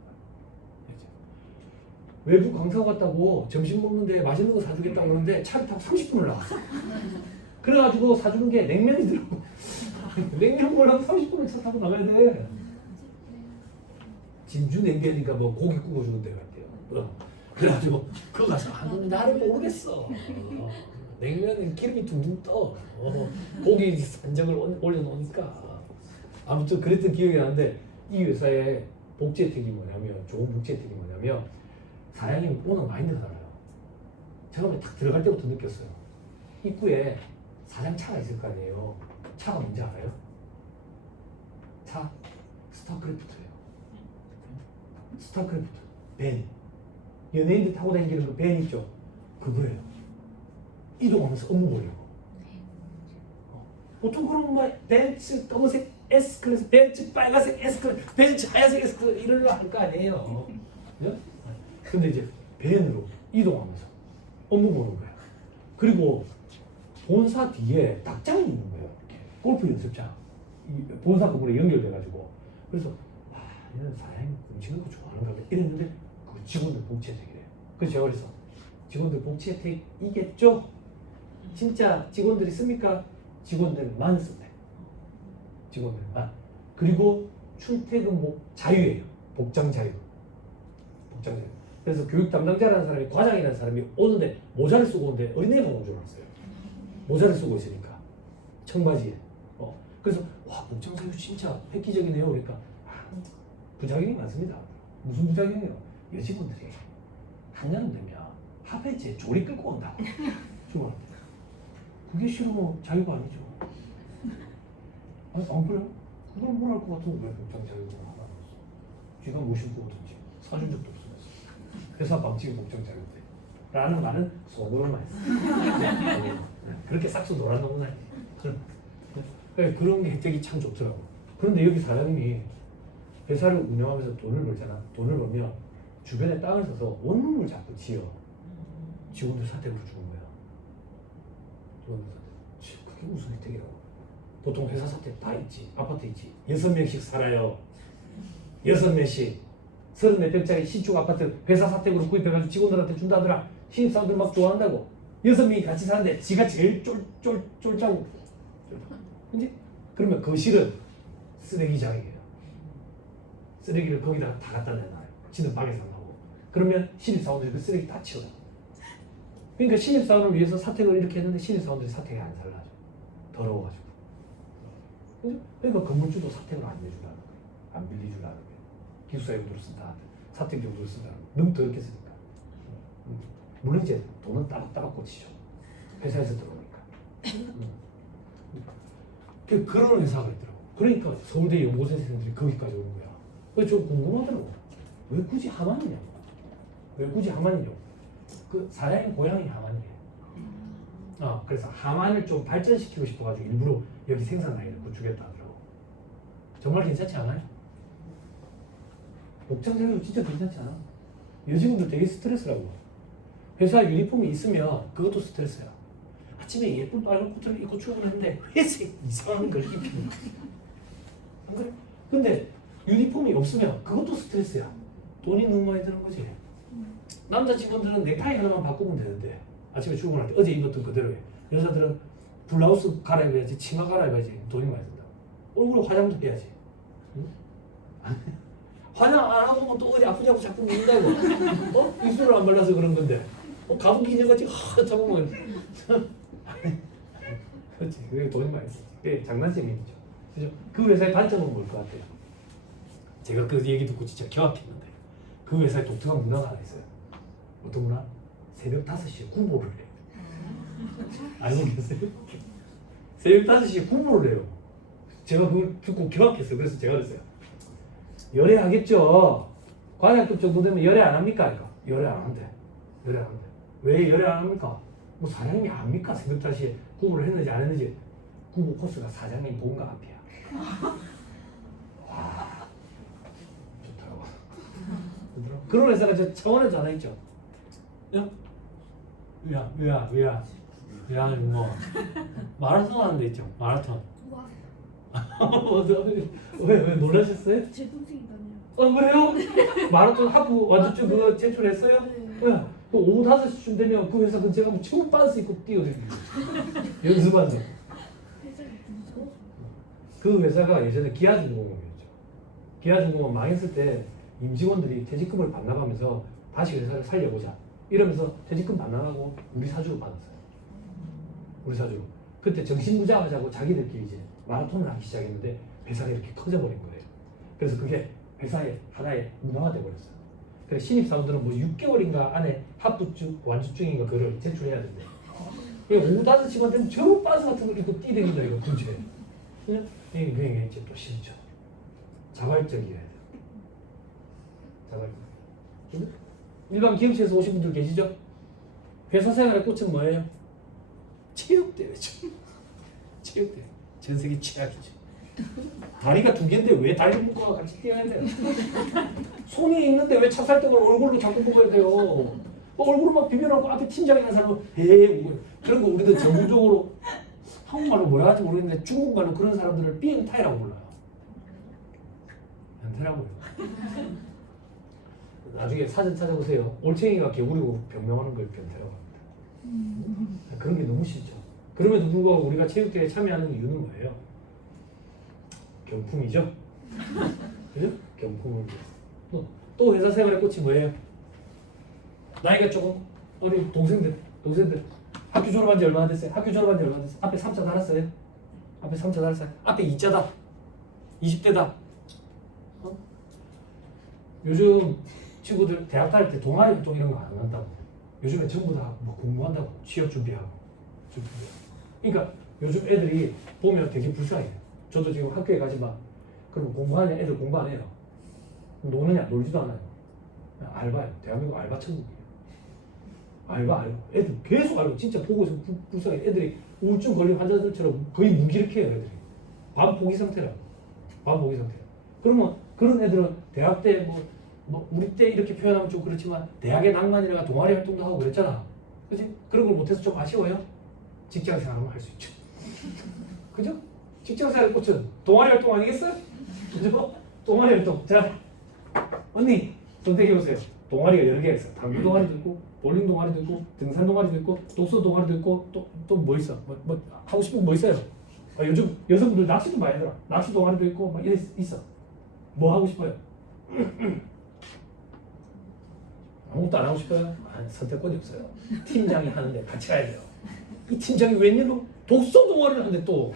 외부 강사 갔다고 점심 먹는데 맛있는 거 사주겠다고 그러는데 차를 타고 30분을 나왔어. 그래가지고 사주는 게 냉면이더라고. 냉면 먹으려면 30분을 차 타고 나가야 돼. 진주 냉면이니까 뭐 고기 구워주는 데 같대요. 그래가지고 그거 가서 나를 모르겠어. 냉면은 기름이 둥둥 떠. 고기 산정을 올려놓으니까. 아무튼 그랬던 기억이 나는데 이 회사의 복지 혜택이 뭐냐면 좋은 복지 혜택이 뭐냐면 사장님이 워낙 많이 늘어나요. 처음에 딱 들어갈 때부터 느꼈어요. 입구에 사장 차가 있을 거 아니에요. 차가 뭔지 알아요? 차 스타크래프트예요. 스타크래프트 벤. 연예인들 타고 다니는 그 벤 있죠? 그거예요. 이동하면서 업무 보려고. 보통 그런 뭐 벤츠 검은색 S클래스, 벤츠 빨간색 S클래스, 벤츠 하얀색 S클래스 이런 거 할 거 아니에요. 네? 근데 이제 벤으로 이동하면서 업무 보는 거야. 그리고 본사 뒤에 닭장이 있는 거예요. 이렇게. 골프 연습장. 이 본사 건물에 연결돼가지고. 그래서 와, 얘는 사장님 음식을 좋아하는가 봐. 이랬는데 그 직원들 복지 혜택이래요. 그래서 제가 그래서 직원들 복지 혜택이겠죠? 진짜 직원들이 씁니까? 직원들만 쓴대. 직원들만. 그리고 출퇴근 자유예요. 복장 자유. 복장 자유. 그래서 교육 담당자라는 사람이 과장이라는 사람이 오는데 모자를 쓰고 오는데 어린애가 온 줄 알았어요. 모자를 쓰고 있으니까 청바지에. 그래서 와 복장 자유 진짜 획기적이네요. 그러니까 부작용이 많습니다. 무슨 부작용이요? 여직원들이 한여름 되면 하베지에 조리 끌고 온다고. 주말한테. 그게 싫으면 자유가 아니죠. 안 그래요? 그걸 뭘 할 것 같은데 왜 복장 자유가 하나 없어? 쥐가 무심코 오든지 사준 적도 없으면서 회사 방침이 복장 자유인데 라는 말은 속으로만 했어요. 그렇게 싹수 놀아놓은 아니에요. 그런 게 혜택이 참 좋더라고. 그런데 여기 사장님이 회사를 운영하면서 돈을 벌잖아. 돈을 벌면 주변에 땅을 사서 원룸을 자꾸 지어 직원들 사택으로 주는 거야. 그게 무슨 혜택이라고. 보통 회사 사택 다 있지. 아파트 있지. 6명씩 살아요. 6명씩 30몇 평짜리 신축 아파트 회사 사택으로 구입해가지고 직원들한테 준다더라. 신입사원들 막 좋아한다고. 6명이 같이 사는데 지가 제일 쫄짜고. 근데 그러면 거실은 쓰레기장이에요. 쓰레기를 거기다가 다 갖다 내놔요. 지는 방에서 안 나오고. 그러면 신입사원들이 그 쓰레기 다 치워요. 그러니까 신입사원을 위해서 사택을 이렇게 했는데 신입사원들이 사택에 안 살라죠. 더러워가지고. 그러니까 건물주도 사택을 안 내주라는 거예요. 안 빌려주라는 거예요. 기숙사 용도로 쓴다. 사택 용도로 쓴다. 너무 더럽게 쓰니까. 물론 이제 돈은 따박따박 꽂히죠. 회사에서 들어오니까. 그런 회사가 있더라고. 그러니까 서울대 연구생들이 거기까지 오는 거야. 그래서 좀 궁금하더라고. 왜 굳이 하만이냐고. 왜 굳이 하만이냐고. 그 사장님 고향이 하만이에요. 그래서 하만을 좀 발전시키고 싶어가지고 일부러 여기 생산 라인을 구축했다 하더라고. 정말 괜찮지 않아요? 목장 생활도 진짜 괜찮지 않아? 여직원들 되게 스트레스라고. 회사 유니폼이 있으면 그것도 스트레스야. 아침에 예쁜 빨간 코트를 입고 출근했는데 회색 이상한 걸 입히는 거야. 안 그래? 근데 유니폼이 없으면 그것도 스트레스야. 돈이 너무 많이 드는 거지. 남자 직원들은 넥타이 하나만 바꾸면 되는데 아침에 출근할 때 어제 입었던 그대로 해. 여자들은 블라우스 갈아입어야지, 치마 갈아입어야지. 돈이 많이 든다. 얼굴에 화장도 해야지. 응? 화장 안 하고 또 어디 아프냐고 자꾸 묻는다고. 입술을 안 발라서 그런 건데. 가부 기념같이 잡으면 그렇지. 그게 돈이 많이 쓰지. 그게 장난감이죠. 그죠? 그 회사의 단점은 뭘 것 같아요? 제가 그 얘기 듣고 진짜 경악했는데 그 회사에 독특한 문화가 하나 있어요. 어떤 문화? 새벽 5시에 구보를 해요. 알고 계세요? 새벽 5시에 구보를 해요. 제가 그걸 듣고 경악했어요. 그래서 제가 그랬어요. 열애하겠죠. 과장급 정도 되면 열애 안 합니까? 열애 안 한대. 열애 안 한대. 왜 열애 안 합니까? 뭐 사장님이 압니까? 새벽 5시에 구보를 했는지 안 했는지. 구보 코스가 사장님 본가 앞이야. 와, 좋다고. 그런 회사가 저 창원에도 하나 있죠. 야, 뭐 마라톤 하는 데 있죠. 마라톤. 와, 왜 놀라셨어요? 제 동생이 다녀요. 그래요? 마라톤 하프 완주증 그거 제출했어요? 네. 그 오후 5시쯤 되면 그 회사 근처에 가면 체육 반스 입고 뛰어다니는 연습하는. 회장이 무서워. 그 회사가 예전에 기아중공업이었죠. 기아중공업 망했을 때 임직원들이 퇴직금을 반납하면서 다시 회사를 살려보자 이러면서 퇴직금 반납하고 우리 사주로 받았어요. 우리 사주로. 그때 정신무장하자고 자기들끼리 이제 마라톤을 하기 시작했는데 회사가 이렇게 커져버린 거예요. 그래서 그게 회사의 하나의 문화가 돼버렸어요. 그래서 신입사원들은 뭐 6개월인가 안에 합부증, 완주증인가 그거를 제출해야 된대. 오후 5시간 되면 저 바스 같은 거 입고 뛰댕긴다 이거 근처에. 그냥 이게 이제 또 싫죠. 자발적이어야 돼요. 자발적. 일반 기업체에서 오신 분들 계시죠? 회사 생활의 꽃은 뭐예요? 체육대회죠. 체육대회. 전 세계 최악이죠. 다리가 2개인데 왜 다리 묶어서 같이 뛰어야 돼요? 손이 있는데 왜 찹쌀떡을 얼굴로 자꾸 먹어야 돼요? 얼굴을 막 비벼놓고 앞에 팀장이라는 사람은 그런 거 우리도 전문적으로 한국말로 뭐라 하는지 모르겠는데 중국말로 그런 사람들을 비엔타이라고 불러요. 변태라고요. 나중에 사진 찾아보세요. 올챙이가 개구리고 변명하는 걸 변태라고 합니다. 그런 게 너무 싫죠. 그럼에도 불구하고 우리가 체육대회에 참여하는 이유는 뭐예요? 경품이죠. 그죠? 경품을 위해서. 또 회사 생활의 꽃이 뭐예요? 나이가 조금 어린 동생들 학교 졸업한 지 얼마나 됐어요? 학교 졸업한 지 얼마나 됐어요? 앞에 3자 달았어요? 앞에 3자 달았어요? 앞에 2자다 20대다 요즘 친구들 대학 다닐 때 동아리 활동 이런 거 안 한다고. 요즘에 전부 다 뭐 공부한다고. 취업 준비하고. 그러니까 요즘 애들이 보면 되게 불쌍해요. 저도 지금 학교에 가지만 그럼 공부하냐? 애들 공부 안 해요. 노느냐? 놀지도 않아요. 그냥 알바예요. 대한민국 알바 천국이에요. 알바. 애들 계속 알바. 진짜 보고 있으면 불쌍해. 애들이 우울증 걸린 환자들처럼 거의 무기력해요. 애들이. 반포기 상태라고. 반포기 상태. 그러면 그런 애들은 대학 때 뭐 우리 때 이렇게 표현하면 좀 그렇지만 대학의 낭만이라가 동아리 활동도 하고 그랬잖아. 그치? 그런 걸 못해서 좀 아쉬워요? 직장 생활은 할 수 있죠. 그죠? 직장 생활의 꽃은 동아리 활동 아니겠어요? 그죠? 동아리 활동. 자, 언니 선택해보세요. 동아리가 여러 개가 있어. 당구 동아리도 있고, 볼링 동아리도 있고, 등산 동아리도 있고, 독서 동아리도 있고, 또 뭐 있어? 뭐 하고 싶은 거 뭐 있어요? 요즘 여성분들 낚시도 많이 하더라. 낚시 동아리도 있고, 막 이래 있어. 뭐 하고 싶어요? 아무것도 안 하고 싶어요? 선택권이 없어요. 팀장이 하는데 같이 가야 돼요. 이 팀장이 웬일로 독서 동아리를 하는데 또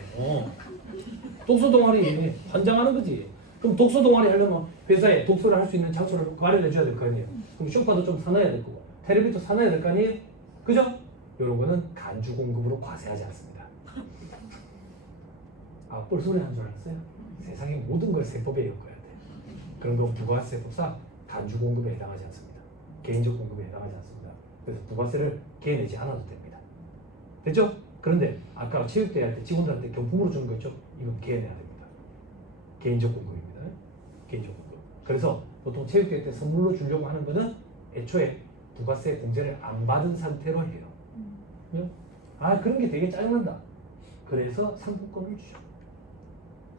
독서 동아리 환장하는 거지. 그럼 독서 동아리 하려면 회사에 독서를 할 수 있는 장소를 마련해 줘야 될 거 아니에요. 그럼 쇼파도 좀 사놔야 될 거고 텔레비도 사놔야 될 거 아니에요. 그죠? 이런 거는 간주 공급으로 과세하지 않습니다. 뻘소리 하는 줄 알았어요? 세상의 모든 걸 세법에 엮어야 돼. 그런 거 부가세법상 간주 공급에 해당하지 않습니다. 개인적 공급에 해당하지 않습니다. 그래서 부가세를 개내지 않아도 됩니다. 됐죠? 그런데 아까 체육대회 할 때 직원들한테 경품으로 주는 거 있죠? 이건 개내야 됩니다. 개인적 공급입니다. 개인적 공급. 그래서 보통 체육대회 때 선물로 주려고 하는 거는 애초에 부가세 공제를 안 받은 상태로 해요. 그죠? 아 그런 게 되게 짜증난다. 그래서 상품권을 주죠.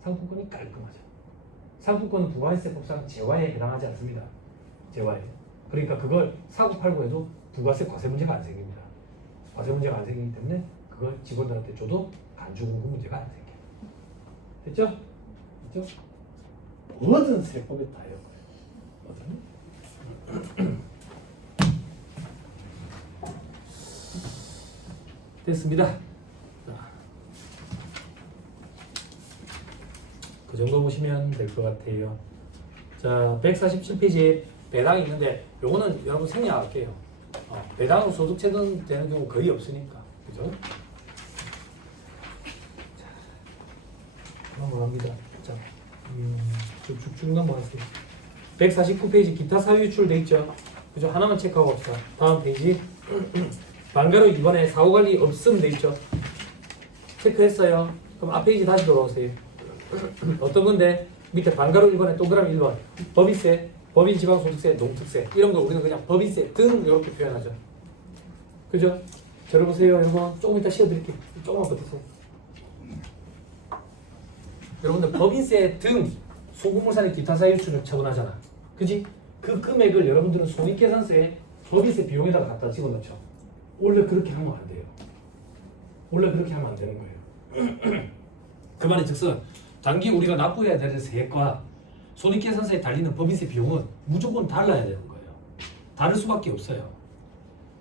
상품권이 깔끔하죠. 상품권은 부가세법상 재화에 해당하지 않습니다. 재화에. 그러니까 그걸 사고 팔고 해도 부가세 과세 문제가 안 생깁니다. 과세 문제가 안 생기기 때문에 그걸 직원들한테 줘도 간주공급 문제가 안 생겨요. 됐죠? 됐죠? 뭐든 세법에 다 해요. 뭐든. 됐습니다. 자, 그 정도 보시면 될 것 같아요. 자, 147페이지에 배당이 있는데 요거는 여러분 생략할게요. 배당으로 소득 체납되는 경우 거의 없으니까. 그죠? 자, 넘어갑니다. 자, 쭉쭉 넘어가세요. 149페이지 기타 사유 유출 돼 있죠? 그죠? 하나만 체크하고 갑시다. 다음 페이지. 반가로 이번에 사후관리 없음 돼 있죠? 체크했어요. 그럼 앞 페이지 다시 돌아오세요. 어떤 건데? 밑에 반가로 1번에 동그라미 1번 법인세, 법인지방소득세, 농특세 이런 거 우리는 그냥 법인세 등 이렇게 표현하죠. 그죠? 들어보세요 여러분. 조금 이따 씌워드릴게요. 조금만 버티세요. 여러분들 법인세 등 소금물산의 기타 사유 유출을 처분하잖아. 그지? 그 금액을 여러분들은 손익계산서에 법인세 비용에다가 갖다 집어넣죠. 원래 그렇게 하면 안 돼요. 원래 그렇게 하면 안 되는 거예요. 그 말이 즉슨 단기 우리가 납부해야 되는 세액과 손익계산서에 달리는 법인세 비용은 무조건 달라야 되는 거예요. 다를 수밖에 없어요.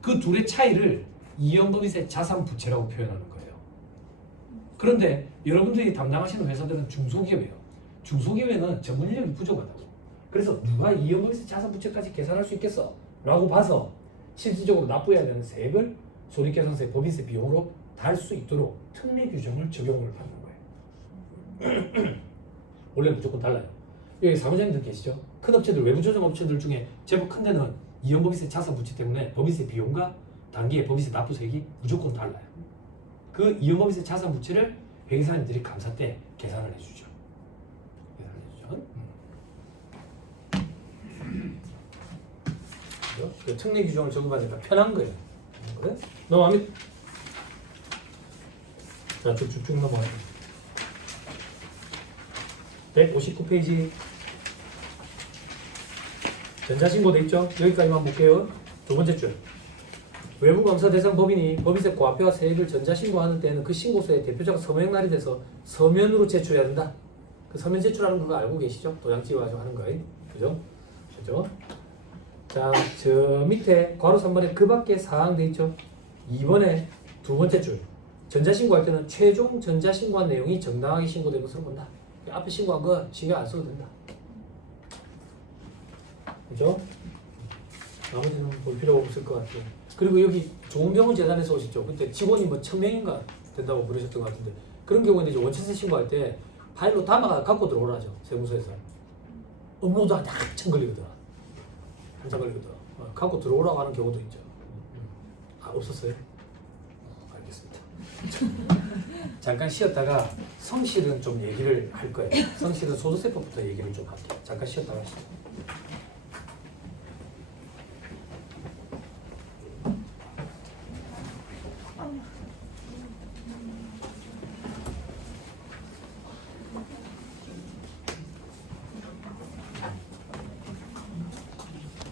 그 둘의 차이를 이연법인세 자산부채라고 표현하는 거예요. 그런데 여러분들이 담당하시는 회사들은 중소기업이에요. 중소기업에는 전문 인력이 부족하다고. 그래서 누가 이연법인세 자산부채까지 계산할 수 있겠어? 라고 봐서 실질적으로 납부해야 되는 세액을 손익계산서의 법인세 비용으로 달 수 있도록 특례 규정을 적용을 받는 거예요. 원래 무조건 달라요. 여기 사무장님들 계시죠? 큰 업체들, 외부 조정 업체들 중에 제법 큰 데는 이연법인세 자산부채 때문에 법인세 비용과 단기의 법인세 납부세액이 무조건 달라요. 그 이연법인세 자산부채를 회계사님들이 감사 때 계산을 해주죠. 그 특례 규정을 적용받으니까 편한 거예요. 그래? 넘어갑니다. 자, 쭉쭉 넘어가요. 159페이지 전자신고 돼 있죠? 여기까지만 볼게요. 두 번째 줄. 외부 감사 대상 법인이 법인세 과표와 세액을 전자신고하는 때는 그 신고서에 대표자가 서명날이 돼서 서면으로 제출해야 된다. 그 서면 제출하는 거 알고 계시죠? 도장 찍어가지고 하는 거예요. 그죠? 그죠? 자, 저 밑에 괄호 3번에 그 밖에 사항 돼 있죠? 2번에 두 번째 줄. 전자신고할 때는 최종 전자신고한 내용이 정당하게 신고된 것으로 본다. 앞에 신고한 건 신경 안 써도 된다. 그죠? 나머지는 볼 필요가 없을 것 같아요. 그리고 여기 좋은병원 재단에서 오셨죠? 그때 직원이 뭐 1000명인가 된다고 그러셨던 것 같은데 그런 경우에는 이제 원천세 신고할 때 파일로 담아가 갖고 들어오라죠. 세무서에서. 업로드 하는데 한참 걸리거든. 한참 걸리거든. 갖고 들어오라고 하는 경우도 있죠. 아, 없었어요? 알겠습니다. 잠깐 쉬었다가 성실은 좀 얘기를 할 거예요. 성실은 소득세법부터 얘기를 좀 할게요. 잠깐 쉬었다가 하시죠.